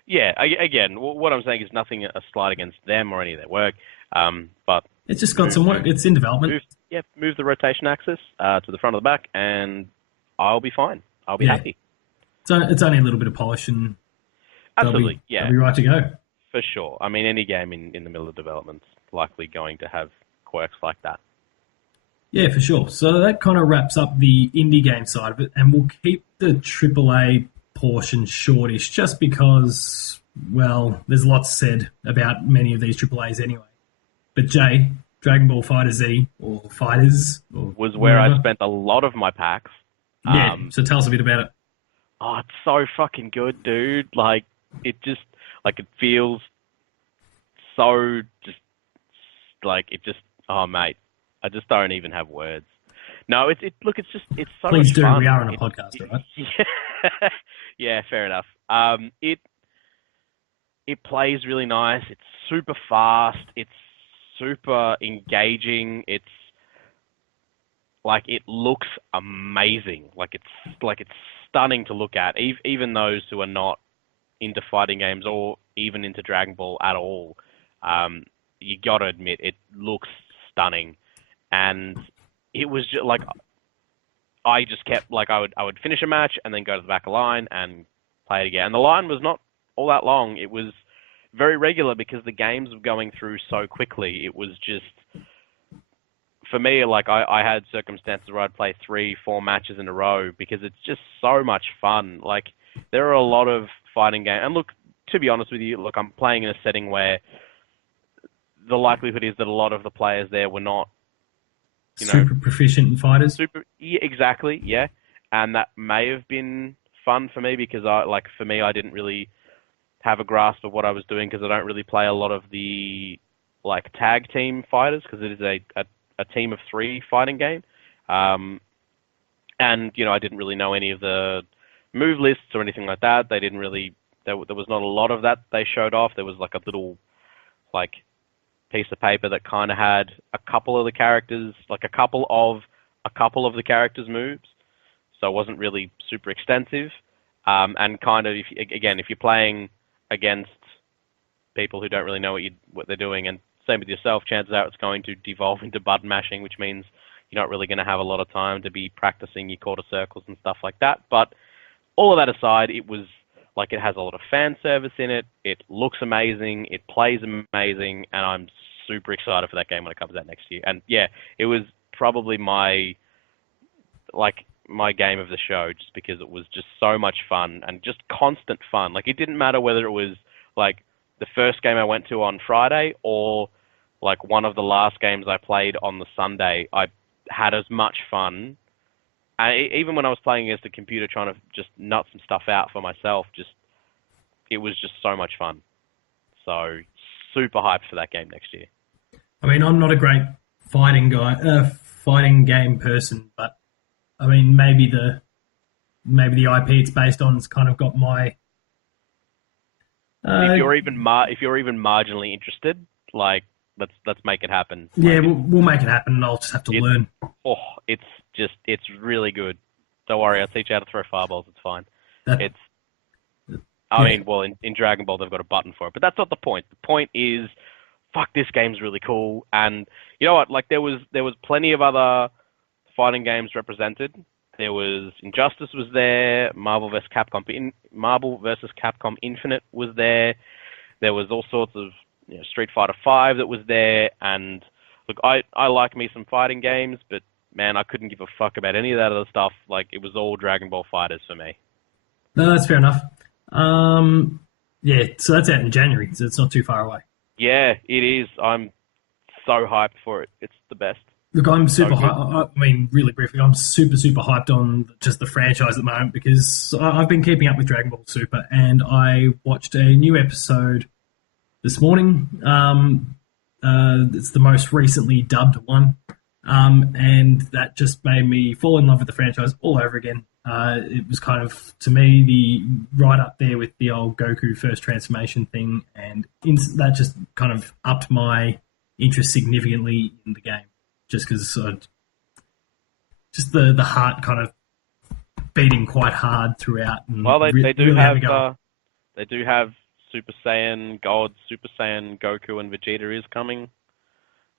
Yeah, again, what I'm saying is nothing a slight against them or any of their work, but it's just got some work. It's in development. move the rotation axis to the front of the back, and I'll be fine. I'll be Yeah, happy. it's only a little bit of polish, and Absolutely, yeah, they'll be right to go. for sure. I mean, any game in the middle of development's likely going to have quirks like that. Yeah, for sure. So that kind of wraps up the indie game side of it, and we'll keep the AAA portion shortish just because, well, there's lots said about many of these AAAs anyway. But Jay, Dragon Ball Fighter Z or Fighters or Was where I whatever. spent a lot of my packs. Yeah, so tell us a bit about it. Oh, it's so fucking good, dude. Like, it just, like, it feels so just, like, it just, oh, mate. I just don't even have words. No, look, it's so Please much do. fun. We are on a podcast, all right? Yeah, yeah, fair enough. It plays really nice. It's super fast. It's super engaging. It's like it looks amazing. It's stunning to look at. Even those who are not into fighting games or even into Dragon Ball at all, you gotta admit it looks stunning. And it was just like I just kept like I would finish a match and then go to the back of the line and play it again. And the line was not all that long. It was very regular because the games were going through so quickly. It was just, for me, like I had circumstances where I'd play 3-4 matches in a row because it's just so much fun. Like there are a lot of fighting games, and look, to be honest with you, look, I'm playing in a setting where the likelihood is that a lot of the players there were not, super proficient in fighters. Yeah, exactly, yeah, and that may have been fun for me because for me, I didn't really have a grasp of what I was doing because I don't really play a lot of the like tag team fighters because it is a team of 3 fighting game, and I didn't really know any of the move lists or anything like that. They didn't really there was not a lot of that they showed off. There was like a little like piece of paper that kind of had a couple of the characters, like a couple of the characters' moves. So it wasn't really super extensive. And kind of, if you're playing against people who don't really know what they're doing, and same with yourself, chances are it's going to devolve into button mashing, which means you're not really going to have a lot of time to be practicing your quarter circles and stuff like that. But all of that aside, it was like it has a lot of fan service in it. It looks amazing. It plays amazing, and I'm super excited for that game when it comes out next year. And yeah, it was probably my game of the show just because it was just so much fun and just constant fun. Like it didn't matter whether it was like the first game I went to on Friday or like one of the last games I played on the Sunday. I had as much fun. And even when I was playing against a computer trying to just nut some stuff out for myself, it was just so much fun. So super hyped for that game next year. I mean, I'm not a great fighting game person, but I mean, maybe the IP it's based on has kind of got my. If you're even marginally interested, like let's make it happen. Yeah, we'll make it happen, and I'll just have to learn. Oh, it's really good. Don't worry, I'll teach you how to throw fireballs. It's fine. I mean, well, in Dragon Ball they've got a button for it, but that's not the point. The point is, fuck, this game's really cool, and you know what? Like there was plenty of other fighting games represented. There was Injustice was there, Marvel vs. Capcom Infinite was there. There was all sorts of Street Fighter V that was there, and look, I like me some fighting games, but man, I couldn't give a fuck about any of that other stuff. Like it was all Dragon Ball FighterZ for me. No, that's fair enough. Yeah, so that's out in January, so it's not too far away. Yeah, it is. I'm so hyped for it. It's the best. Look, I'm super hyped. I mean, really briefly, I'm super hyped on just the franchise at the moment because I've been keeping up with Dragon Ball Super, and I watched a new episode this morning. It's the most recently dubbed one, and that just made me fall in love with the franchise all over again. It was kind of, to me, right up there with the old Goku first transformation thing, and that just kind of upped my interest significantly in the game. Just because, just the heart kind of beating quite hard throughout. And well, they do really have Super Saiyan God, Super Saiyan Goku, and Vegeta is coming.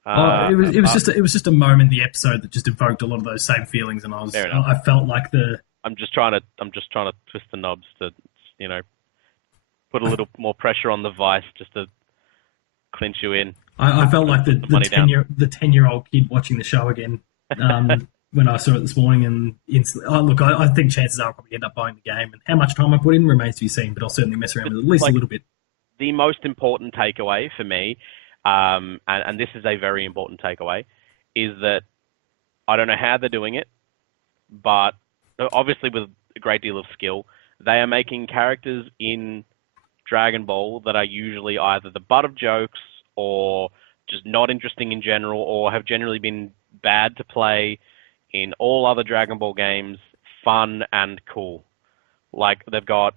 It was just a moment in the episode that just evoked a lot of those same feelings, and I felt like I'm just trying to twist the knobs to put a little more pressure on the vice just to clinch you in. I felt like the 10-year-old kid watching the show again when I saw it this morning, and instantly, I think chances are I'll probably end up buying the game, and how much time I put in remains to be seen, but I'll certainly mess around with it at least a little bit. The most important takeaway for me, and this is a very important takeaway, is that I don't know how they're doing it, but obviously with a great deal of skill, they are making characters in Dragon Ball that are usually either the butt of jokes or just not interesting in general, or have generally been bad to play in all other Dragon Ball games, fun and cool. Like they've got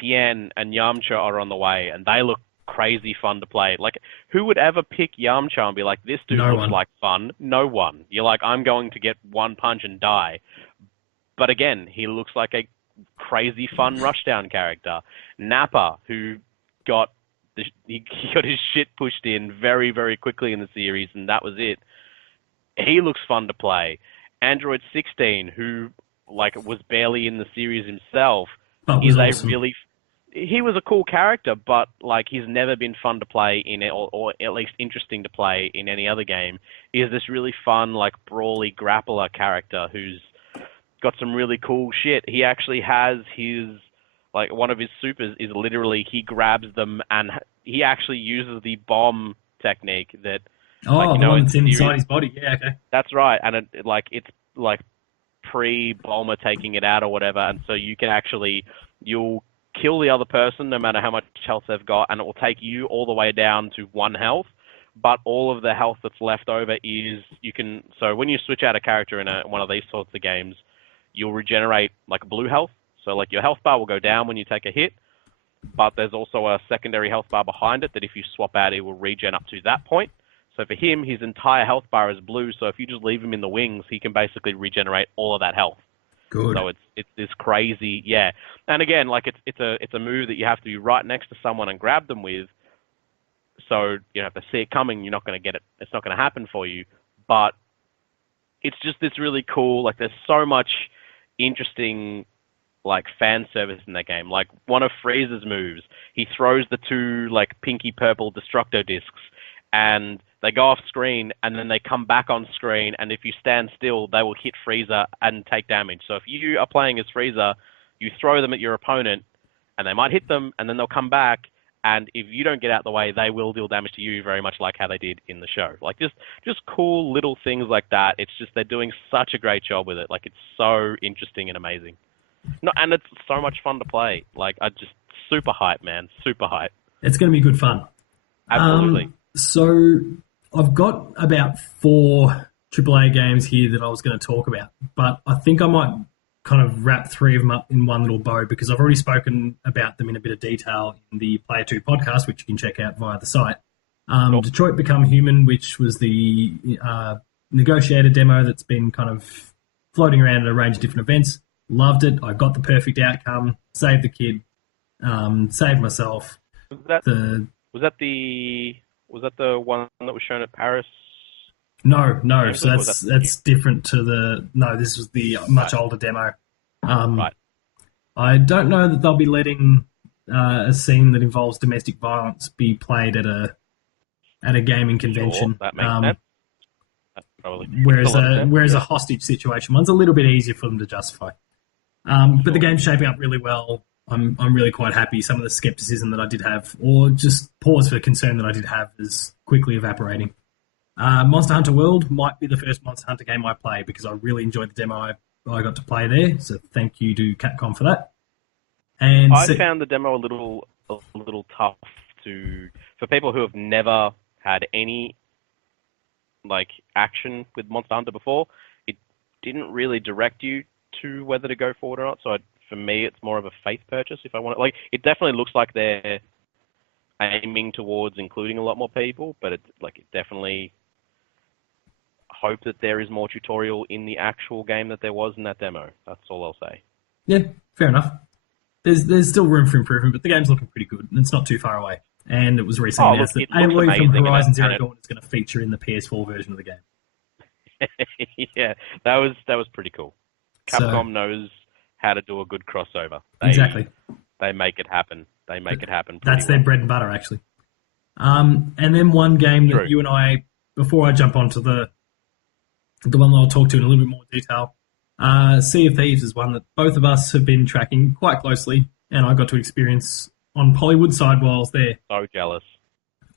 Tien and Yamcha are on the way, and they look crazy fun to play. Like, who would ever pick Yamcha and be like, this dude No looks one. like fun? No one. You're like, I'm going to get one punch and die. But again, he looks like a crazy fun rushdown character. Nappa, who got he got his shit pushed in very, very quickly in the series, and that was it. He looks fun to play. Android 16, who like was barely in the series himself, But is was a awesome. really he was a cool character, but like he's never been fun to play in it, or at least interesting to play in any other game. Is this really fun, like brawly grappler character who's got some really cool shit. He actually has his like one of his supers is literally he grabs them and he actually uses the bomb technique that like Oh, you the know one in that's the inside series. his body. Yeah, okay. That's right, and it's like pre-Bulma taking it out or whatever, and so you can actually you'll kill the other person no matter how much health they've got, and it will take you all the way down to 1 health. But all of the health that's left over is you can. So when you switch out a character in one of these sorts of games, you'll regenerate like blue health. So like your health bar will go down when you take a hit, but there's also a secondary health bar behind it that if you swap out, it will regen up to that point. So for him, his entire health bar is blue. So if you just leave him in the wings, he can basically regenerate all of that health. Good. So it's this crazy, yeah. And again, like it's a move that you have to be right next to someone and grab them with. So you know if they see it coming, you're not going to get it. It's not going to happen for you. But it's just this really cool. Like there's so much interesting like fan service in that game. Like one of Frieza's moves, he throws the two like pinky purple destructo discs and they go off screen and then they come back on screen and if you stand still, they will hit Frieza and take damage. So if you are playing as Frieza, you throw them at your opponent and they might hit them and then they'll come back and if you don't get out the way, they will deal damage to you very much like how they did in the show. Like just cool little things like that. It's just they're doing such a great job with it. Like it's so interesting and amazing. No, and it's so much fun to play. Like I just super hype, man. Super hype. It's going to be good fun. Absolutely. So I've got about 4 AAA games here that I was going to talk about, but I think I might kind of wrap 3 of them up in one little bow because I've already spoken about them in a bit of detail in the Player 2 podcast, which you can check out via the site. Cool. Detroit Become Human, which was the negotiator demo that's been kind of floating around at a range of different events. Loved it. I got the perfect outcome, saved the kid, saved myself. Was that The was that the one that was shown at Paris? No, Games so Week, or was that that's different to the no. This was the much Right. older demo. Right. I don't know that they'll be letting a scene that involves domestic violence be played at a gaming convention. Sure, that makes sense. That probably makes Whereas a lot of sense. whereas Yeah. a hostage situation one's a little bit easier for them to justify. But the game's shaping up really well. I'm really quite happy. Some of the skepticism that I did have, or just pause for concern that I did have, is quickly evaporating. Monster Hunter World might be the first Monster Hunter game I play because I really enjoyed the demo I got to play there. So thank you to Capcom for that. And I found the demo a little tough for people who have never had any like action with Monster Hunter before. It didn't really direct you to whether to go forward or not. So for me, it's more of a faith purchase. If I want it, like it definitely looks like they're aiming towards including a lot more people, but it definitely hope that there is more tutorial in the actual game that there was in that demo. That's all I'll say. yeah, fair enough. There's still room for improvement, but the game's looking pretty good and it's not too far away. And it was recently announced that It looks Aloy from amazing, Horizon and Zero Dawn is going to feature in the PS4 version of the game. yeah, that was pretty cool. Capcom So, knows how to do a good crossover. exactly. They make it happen. They make it happen. That's their bread and butter, actually. And then one game that True. you and I, before I jump onto the one that I'll talk to in a little bit more detail, Sea of Thieves is one that both of us have been tracking quite closely, and I got to experience on Hollywood side while I was there. So jealous.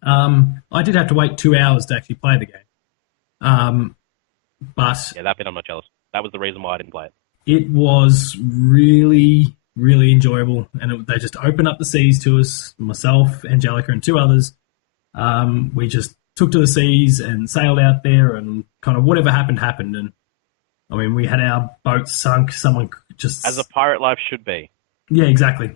I did have to wait 2 hours to actually play the game. But Yeah, that bit I'm not jealous. That was the reason why I didn't play it. it was really, really enjoyable, and they just opened up the seas to us, myself, Angelica, and 2 others. We just took to the seas and sailed out there, and kind of whatever happened, happened. And I mean, we had our boat sunk. Someone just As a pirate life should be. yeah, exactly.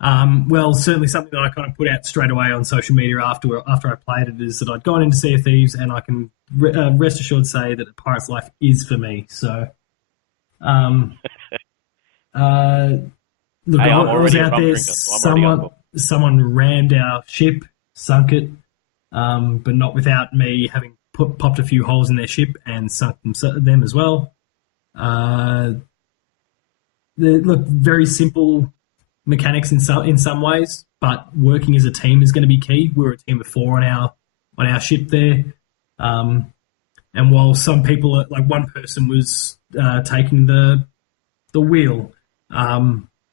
Well, certainly something that I kind of put out straight away on social media after I played it is that I'd gone into Sea of Thieves, and I can rest assured say that Pirate's Life is for me. So, um, uh, look, Hey, I'm I was already a out rum there. drinker, so I'm already on board. Someone rammed our ship, sunk it, but not without me having popped a few holes in their ship and sunk them as well. Uh, look, very simple mechanics in some ways, but working as a team is going to be key. We were a team of four on our ship there, and while some people, like one person, was taking the wheel,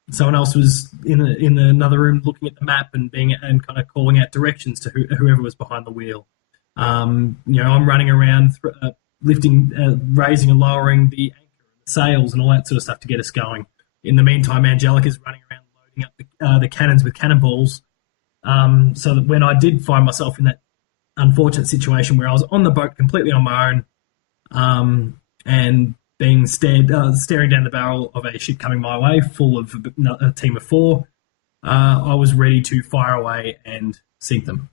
someone else was in another room looking at the map and kind of calling out directions to whoever was behind the wheel. I'm running around lifting, raising and lowering the anchor and the sails and all that sort of stuff to get us going. In the meantime, Angelica's running around loading up the cannons with cannonballs, so that when I did find myself in that unfortunate situation where I was on the boat completely on my own, and being staring down the barrel of a ship coming my way, full of a team of four, I was ready to fire away and sink them.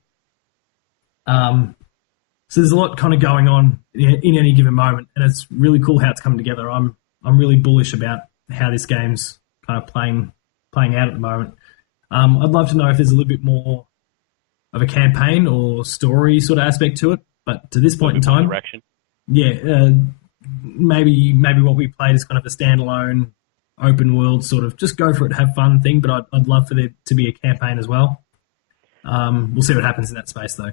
So there's a lot kind of going on in any given moment, and it's really cool how it's coming together. I'm really bullish about how this game's kind of playing out at the moment. I'd love to know if there's a little bit more of a campaign or story sort of aspect to it, but to this point in time, direction. Yeah, maybe what we played is kind of a standalone open world sort of just go for it, have fun thing. But I'd love for there to be a campaign as well. We'll see what happens in that space though.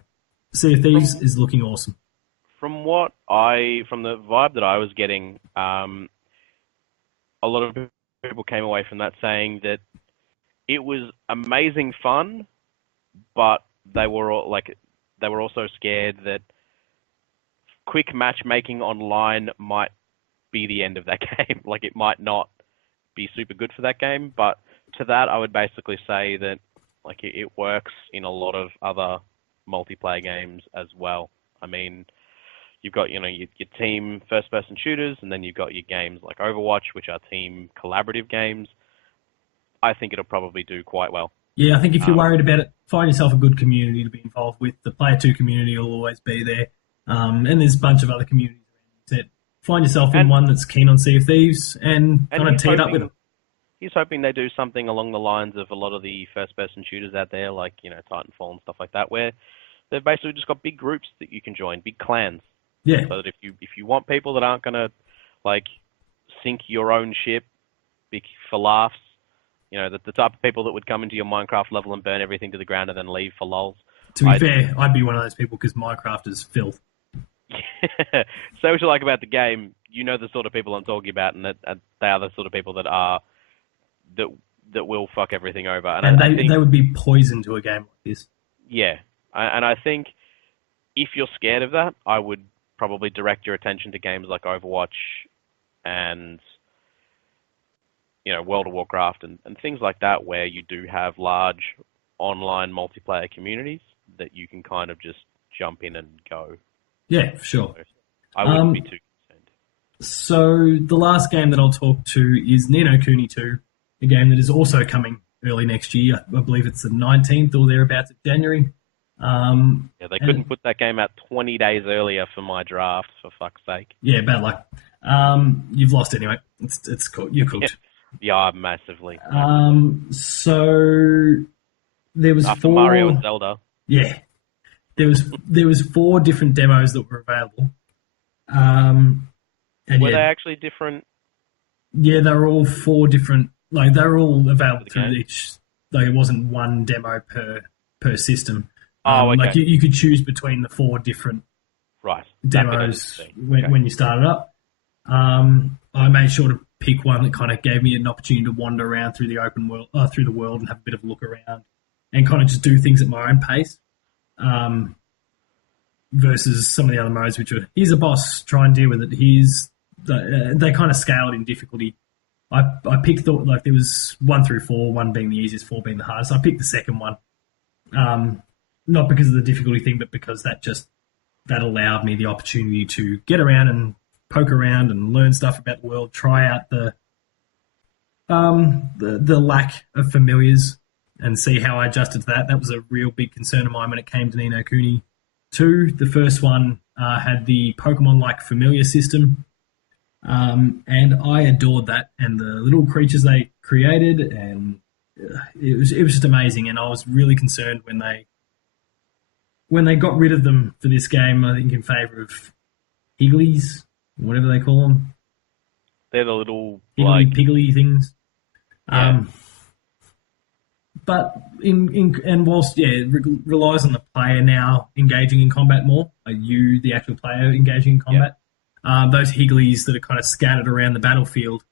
Sea of Thieves is looking awesome. From the vibe that I was getting, a lot of people came away from that saying that it was amazing fun, but they were also scared that quick matchmaking online might be the end of that game. Like, it might not be super good for that game. But to that, I would basically say that like it works in a lot of other multiplayer games as well. I mean, you've got your team first-person shooters, and then you've got your games like Overwatch, which are team collaborative games. I think it'll probably do quite well. Yeah, I think if you're worried about it, find yourself a good community to be involved with. The Player 2 community will always be there. And there's a bunch of other communities that find yourself in one that's keen on Sea of Thieves and kind of tee it up with them. He's hoping they do something along the lines of a lot of the first-person shooters out there, like, Titanfall and stuff like that, where they've basically just got big groups that you can join, big clans. Yeah. So that if you want people that aren't going to, like, sink your own ship for laughs, the type of people that would come into your Minecraft level and burn everything to the ground and then leave for lols. To be fair, I'd be one of those people because Minecraft is filth. So what you like about the game, the sort of people I'm talking about, and that they are the sort of people that will fuck everything over. And I think they would be poison to a game like this. Yeah, and I think if you're scared of that, I would probably direct your attention to games like Overwatch and World of Warcraft and things like that, where you do have large online multiplayer communities that you can kind of just jump in and go. Yeah, for sure. So I wouldn't be too concerned. So the last game that I'll talk to is Ni no Kuni 2, a game that is also coming early next year. I believe it's the 19th or thereabouts of January. Yeah, they couldn't put that game out 20 days earlier for my draft, for fuck's sake. Yeah, bad luck. You've lost anyway. It's cool. You're cooked. Yeah, massively. So there was after Mario and Zelda. Yeah, there was 4 different demos that were available. And were they actually different? Yeah, they were all 4 different. Like, they were all available through each. Like, it wasn't one demo per system. Okay. Like you could choose between the 4 different demos when you started up. I made sure to pick one that kind of gave me an opportunity to wander around through the open world, through the world, and have a bit of a look around, and kind of just do things at my own pace. Versus some of the other modes, which were here's a boss, try and deal with it. They kind of scaled in difficulty. I picked there was 1 through 4, 1 being the easiest, 4 being the hardest. I picked the second one. Not because of the difficulty thing, but because that allowed me the opportunity to get around and poke around and learn stuff about the world, try out the lack of familiars, and see how I adjusted to that. That was a real big concern of mine when it came to Ni no Kuni 2. The first one had the Pokemon-like familiar system, and I adored that and the little creatures they created, and it was just amazing. And I was really concerned when they got rid of them for this game. I think in favour of Higglies, whatever they call them, They're the little Higgly Piggly things. Yeah. But and whilst it relies on the player now engaging in combat more, you the actual player engaging in combat, those Higglies that are kind of scattered around the battlefield,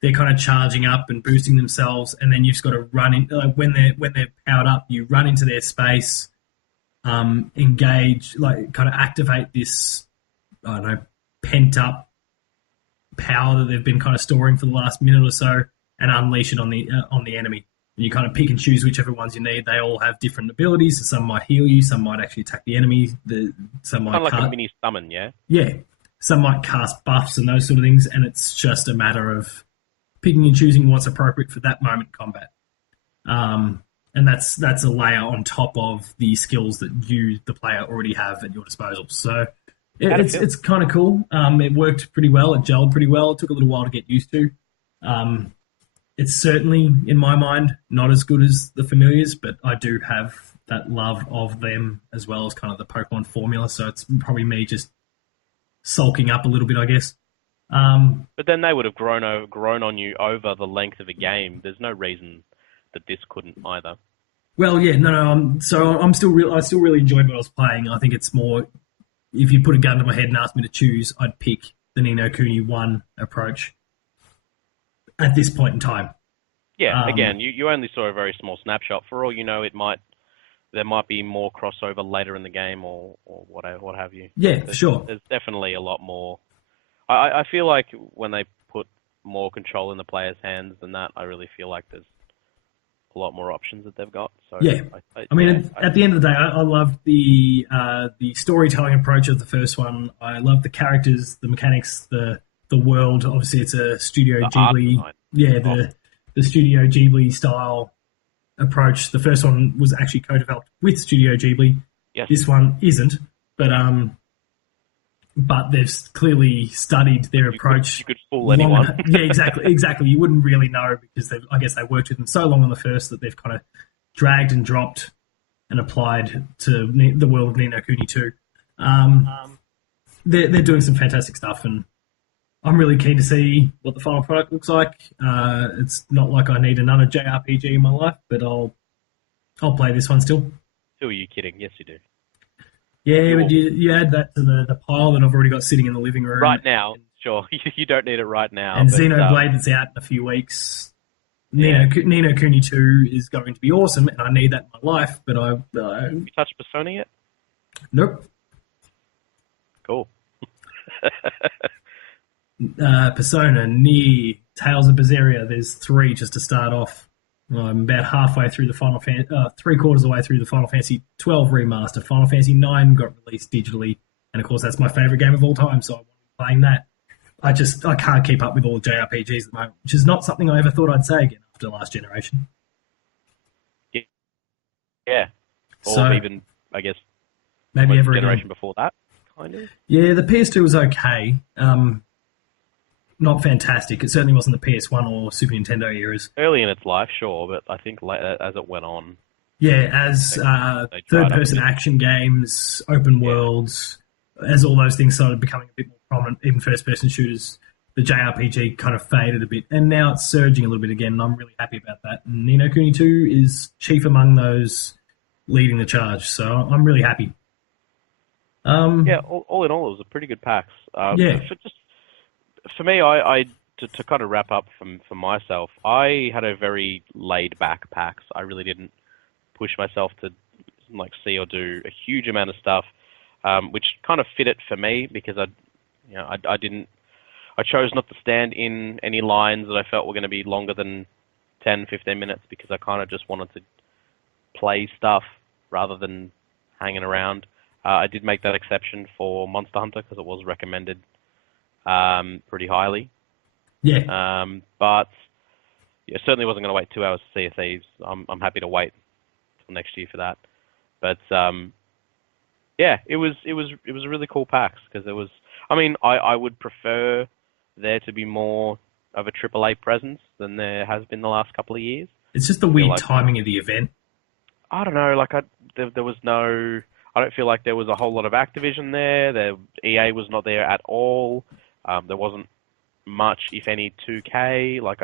they're kind of charging up and boosting themselves, and then you've just got to run in. Like when they're powered up, you run into their space, engage, like kind of activate this, I don't know, pent up power that they've been kind of storing for the last minute or so, and unleash it on the enemy. And you kind of pick and choose whichever ones you need. They all have different abilities. So some might heal you, some might actually attack the enemy. Some might kind of like a mini summon, yeah. Yeah, some might cast buffs and those sort of things, and it's just a matter of picking and choosing what's appropriate for that moment in combat. And that's a layer on top of the skills that you, the player, already have at your disposal. So it's kind of cool. It worked pretty well. It gelled pretty well. It took a little while to get used to. It's certainly, in my mind, not as good as the familiars, but I do have that love of them as well as kind of the Pokemon formula. So it's probably me just sulking up a little bit, I guess. But then they would have grown on you over the length of a game. There's no reason that this couldn't either. Well, yeah, no. So I still really enjoyed what I was playing. I think it's more, if you put a gun to my head and asked me to choose, I'd pick the Ni no Kuni 1 approach at this point in time. Yeah, again, you only saw a very small snapshot. For all you know, there might be more crossover later in the game or what have you. Yeah, for sure. There's definitely a lot more. I feel like when they put more control in the player's hands than that, I really feel like there's a lot more options that they've got. So yeah, I mean, at the end of the day, I love the storytelling approach of the first one. I love the characters, the mechanics, the world. Obviously, it's a Studio Ghibli. Yeah, the Studio Ghibli style approach. The first one was actually co-developed with Studio Ghibli. Yes. This one isn't, but they've clearly studied their approach. You could fool anyone. Yeah, exactly. You wouldn't really know because I guess they worked with them so long on the first that they've kind of dragged and dropped and applied to the world of Ni no Kuni 2. They're doing some fantastic stuff, and I'm really keen to see what the final product looks like. It's not like I need another JRPG in my life, but I'll play this one still. Who are you kidding? Yes, you do. Yeah, but you add that to the pile that I've already got sitting in the living room. Right now, sure. You don't need it right now. And Xenoblade that's out in a few weeks. Yeah. Ni no Kuni 2 is going to be awesome, and I need that in my life, but you touched Persona yet? Nope. Cool. Persona, Nier, Tales of Berseria. There's 3 just to start off. I'm about halfway through the Final Fantasy, 3/4 of the way through the Final Fantasy 12 remaster. Final Fantasy 9 got released digitally, and of course that's my favorite game of all time, so I'm playing that. I can't keep up with all the JRPGs at the moment, which is not something I ever thought I'd say again after last generation. Yeah. Or So, even, I guess, maybe ever generation again. before that, kind of. Yeah, the PS2 was okay. Not fantastic. It certainly wasn't the PS1 or Super Nintendo eras. Early in its life, sure, but I think as it went on. Yeah, as they third-person action games, open worlds, as all those things started becoming a bit more prominent, even first-person shooters, the JRPG kind of faded a bit, and now it's surging a little bit again, and I'm really happy about that. And Ni no Kuni 2 is chief among those leading the charge, so I'm really happy. Yeah, all in all, it was a pretty good PAX. Yeah. For me, to kind of wrap up for myself, I had a very laid-back PAX. I really didn't push myself to see or do a huge amount of stuff, which kind of fit it for me because I chose not to stand in any lines that I felt were going to be longer than 10, 15 minutes because I kind of just wanted to play stuff rather than hanging around. I did make that exception for Monster Hunter because it was recommended pretty highly. Yeah. But yeah, certainly wasn't going to wait 2 hours to see a Thieves. I'm happy to wait till next year for that. But yeah, it was a really cool PAX because there was. I mean, I would prefer there to be more of a AAA presence than there has been the last couple of years. It's just the weird timing of the event. I don't know. Like there was no. I don't feel like there was a whole lot of Activision there. EA was not there at all. There wasn't much, if any, 2K. Like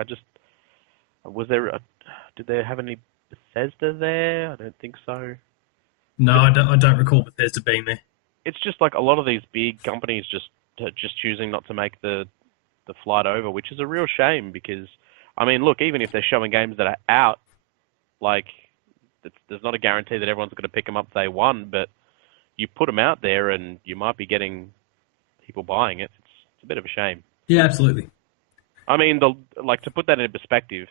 did they have any Bethesda there? I don't think so. No, I don't recall Bethesda being there. It's just like a lot of these big companies just choosing not to make the flight over, which is a real shame because, I mean, look, even if they're showing games that are out, like, there's not a guarantee that everyone's going to pick them up day one, but you put them out there and you might be getting people buying it. It's a bit of a shame. Yeah, absolutely. I mean, to put that in perspective,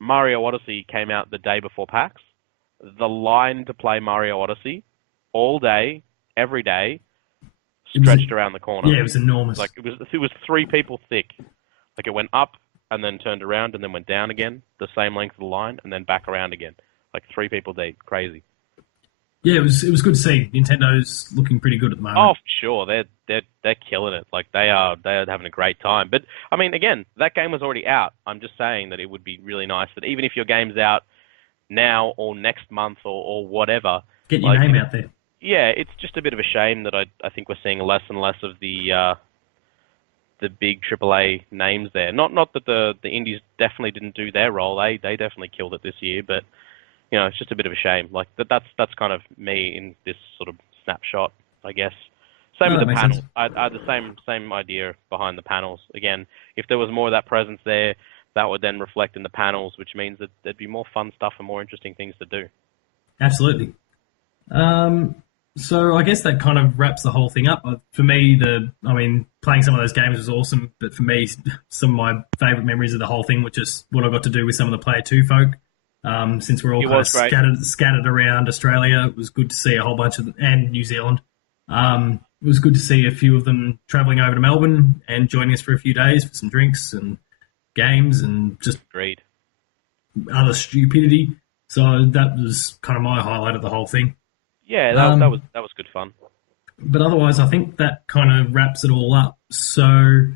Mario Odyssey came out the day before PAX. The line to play Mario Odyssey all day, every day, stretched around the corner. Yeah, it was enormous. Like it was 3 people thick. Like it went up and then turned around and then went down again, the same length of the line, and then back around again. Like 3 people deep. Crazy. Yeah, it was good to see. Nintendo's looking pretty good at the moment. Oh, for sure. They're killing it. Like they're having a great time. But I mean, again, that game was already out. I'm just saying that it would be really nice that even if your game's out now or next month or whatever, get your name out there. Yeah, it's just a bit of a shame that I think we're seeing less and less of the big AAA names there. Not that the indies definitely didn't do their role. They definitely killed it this year, but you know, it's just a bit of a shame. Like that's kind of me in this sort of snapshot, I guess. Same with the panels. I had the same idea behind the panels. Again, if there was more of that presence there, that would then reflect in the panels, which means that there'd be more fun stuff and more interesting things to do. Absolutely. So I guess that kind of wraps the whole thing up. For me, playing some of those games was awesome, but for me, some of my favourite memories of the whole thing, which is what I got to do with some of the Player 2 folk. Since we're all kind of scattered around Australia, it was good to see a whole bunch of and New Zealand. It was good to see a few of them travelling over to Melbourne and joining us for a few days for some drinks and games and just other stupidity. So that was kind of my highlight of the whole thing. Yeah, that was good fun. But otherwise, I think that kind of wraps it all up. So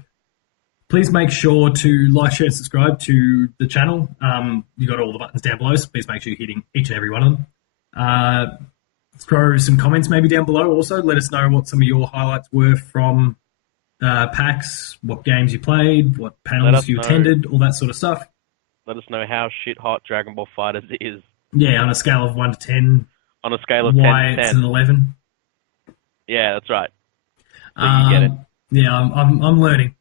please make sure to like, share, and subscribe to the channel. You got all the buttons down below, so please make sure you're hitting each and every one of them. Throw some comments maybe down below also. Let us know what some of your highlights were from PAX, what games you played, what panels you attended, all that sort of stuff. Let us know how shit-hot Dragon Ball FighterZ is. Yeah, on a scale of 1 to 10. On a scale of 10 to 10. Why it's an 11. Yeah, that's right. So you get it. Yeah, I'm learning.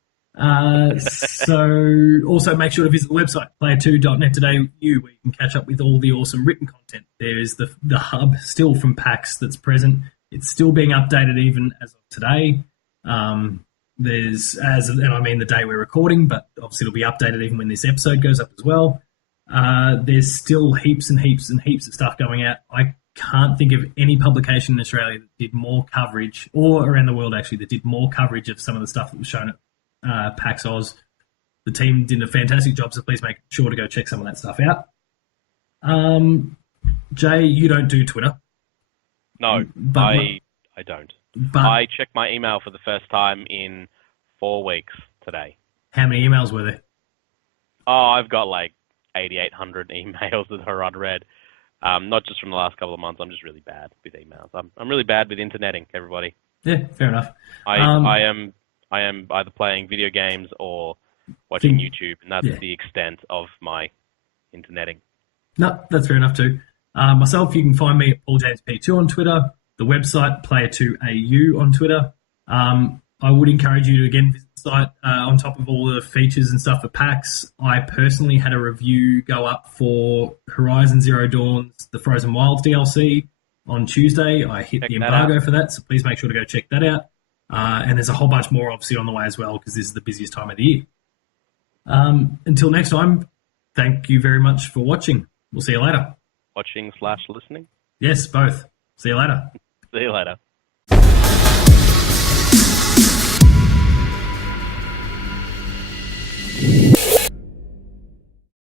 So also make sure to visit the website, player2.net today, where you can catch up with all the awesome written content. There is the hub still from PAX that's present. It's still being updated even as of today. And I mean the day we're recording, but obviously it'll be updated even when this episode goes up as well. There's still heaps and heaps and heaps of stuff going out. I can't think of any publication in Australia that did more coverage, or around the world actually, that did more coverage of some of the stuff that was shown at PAX AUS. The team did a fantastic job, so please make sure to go check some of that stuff out. Jay, you don't do Twitter. No, I don't. But I checked my email for the first time in 4 weeks today. How many emails were there? Oh, I've got like 8,800 emails that are unread. Not just from the last couple of months. I'm just really bad with emails. I'm really bad with interneting, everybody. Yeah, fair enough. I am either playing video games or watching YouTube, and that's the extent of my interneting. No, that's fair enough too. Myself, you can find me at PaulJamesP2 on Twitter, the website Player2AU on Twitter. I would encourage you to again visit the site on top of all the features and stuff for PAX. I personally had a review go up for Horizon Zero Dawn's The Frozen Wilds DLC on Tuesday. I hit the embargo for that, so please make sure to go check that out. And there's a whole bunch more obviously on the way as well, because this is the busiest time of the year. Until next time, thank you very much for watching. We'll see you later. Watching/listening? Yes, both. See you later. See you later.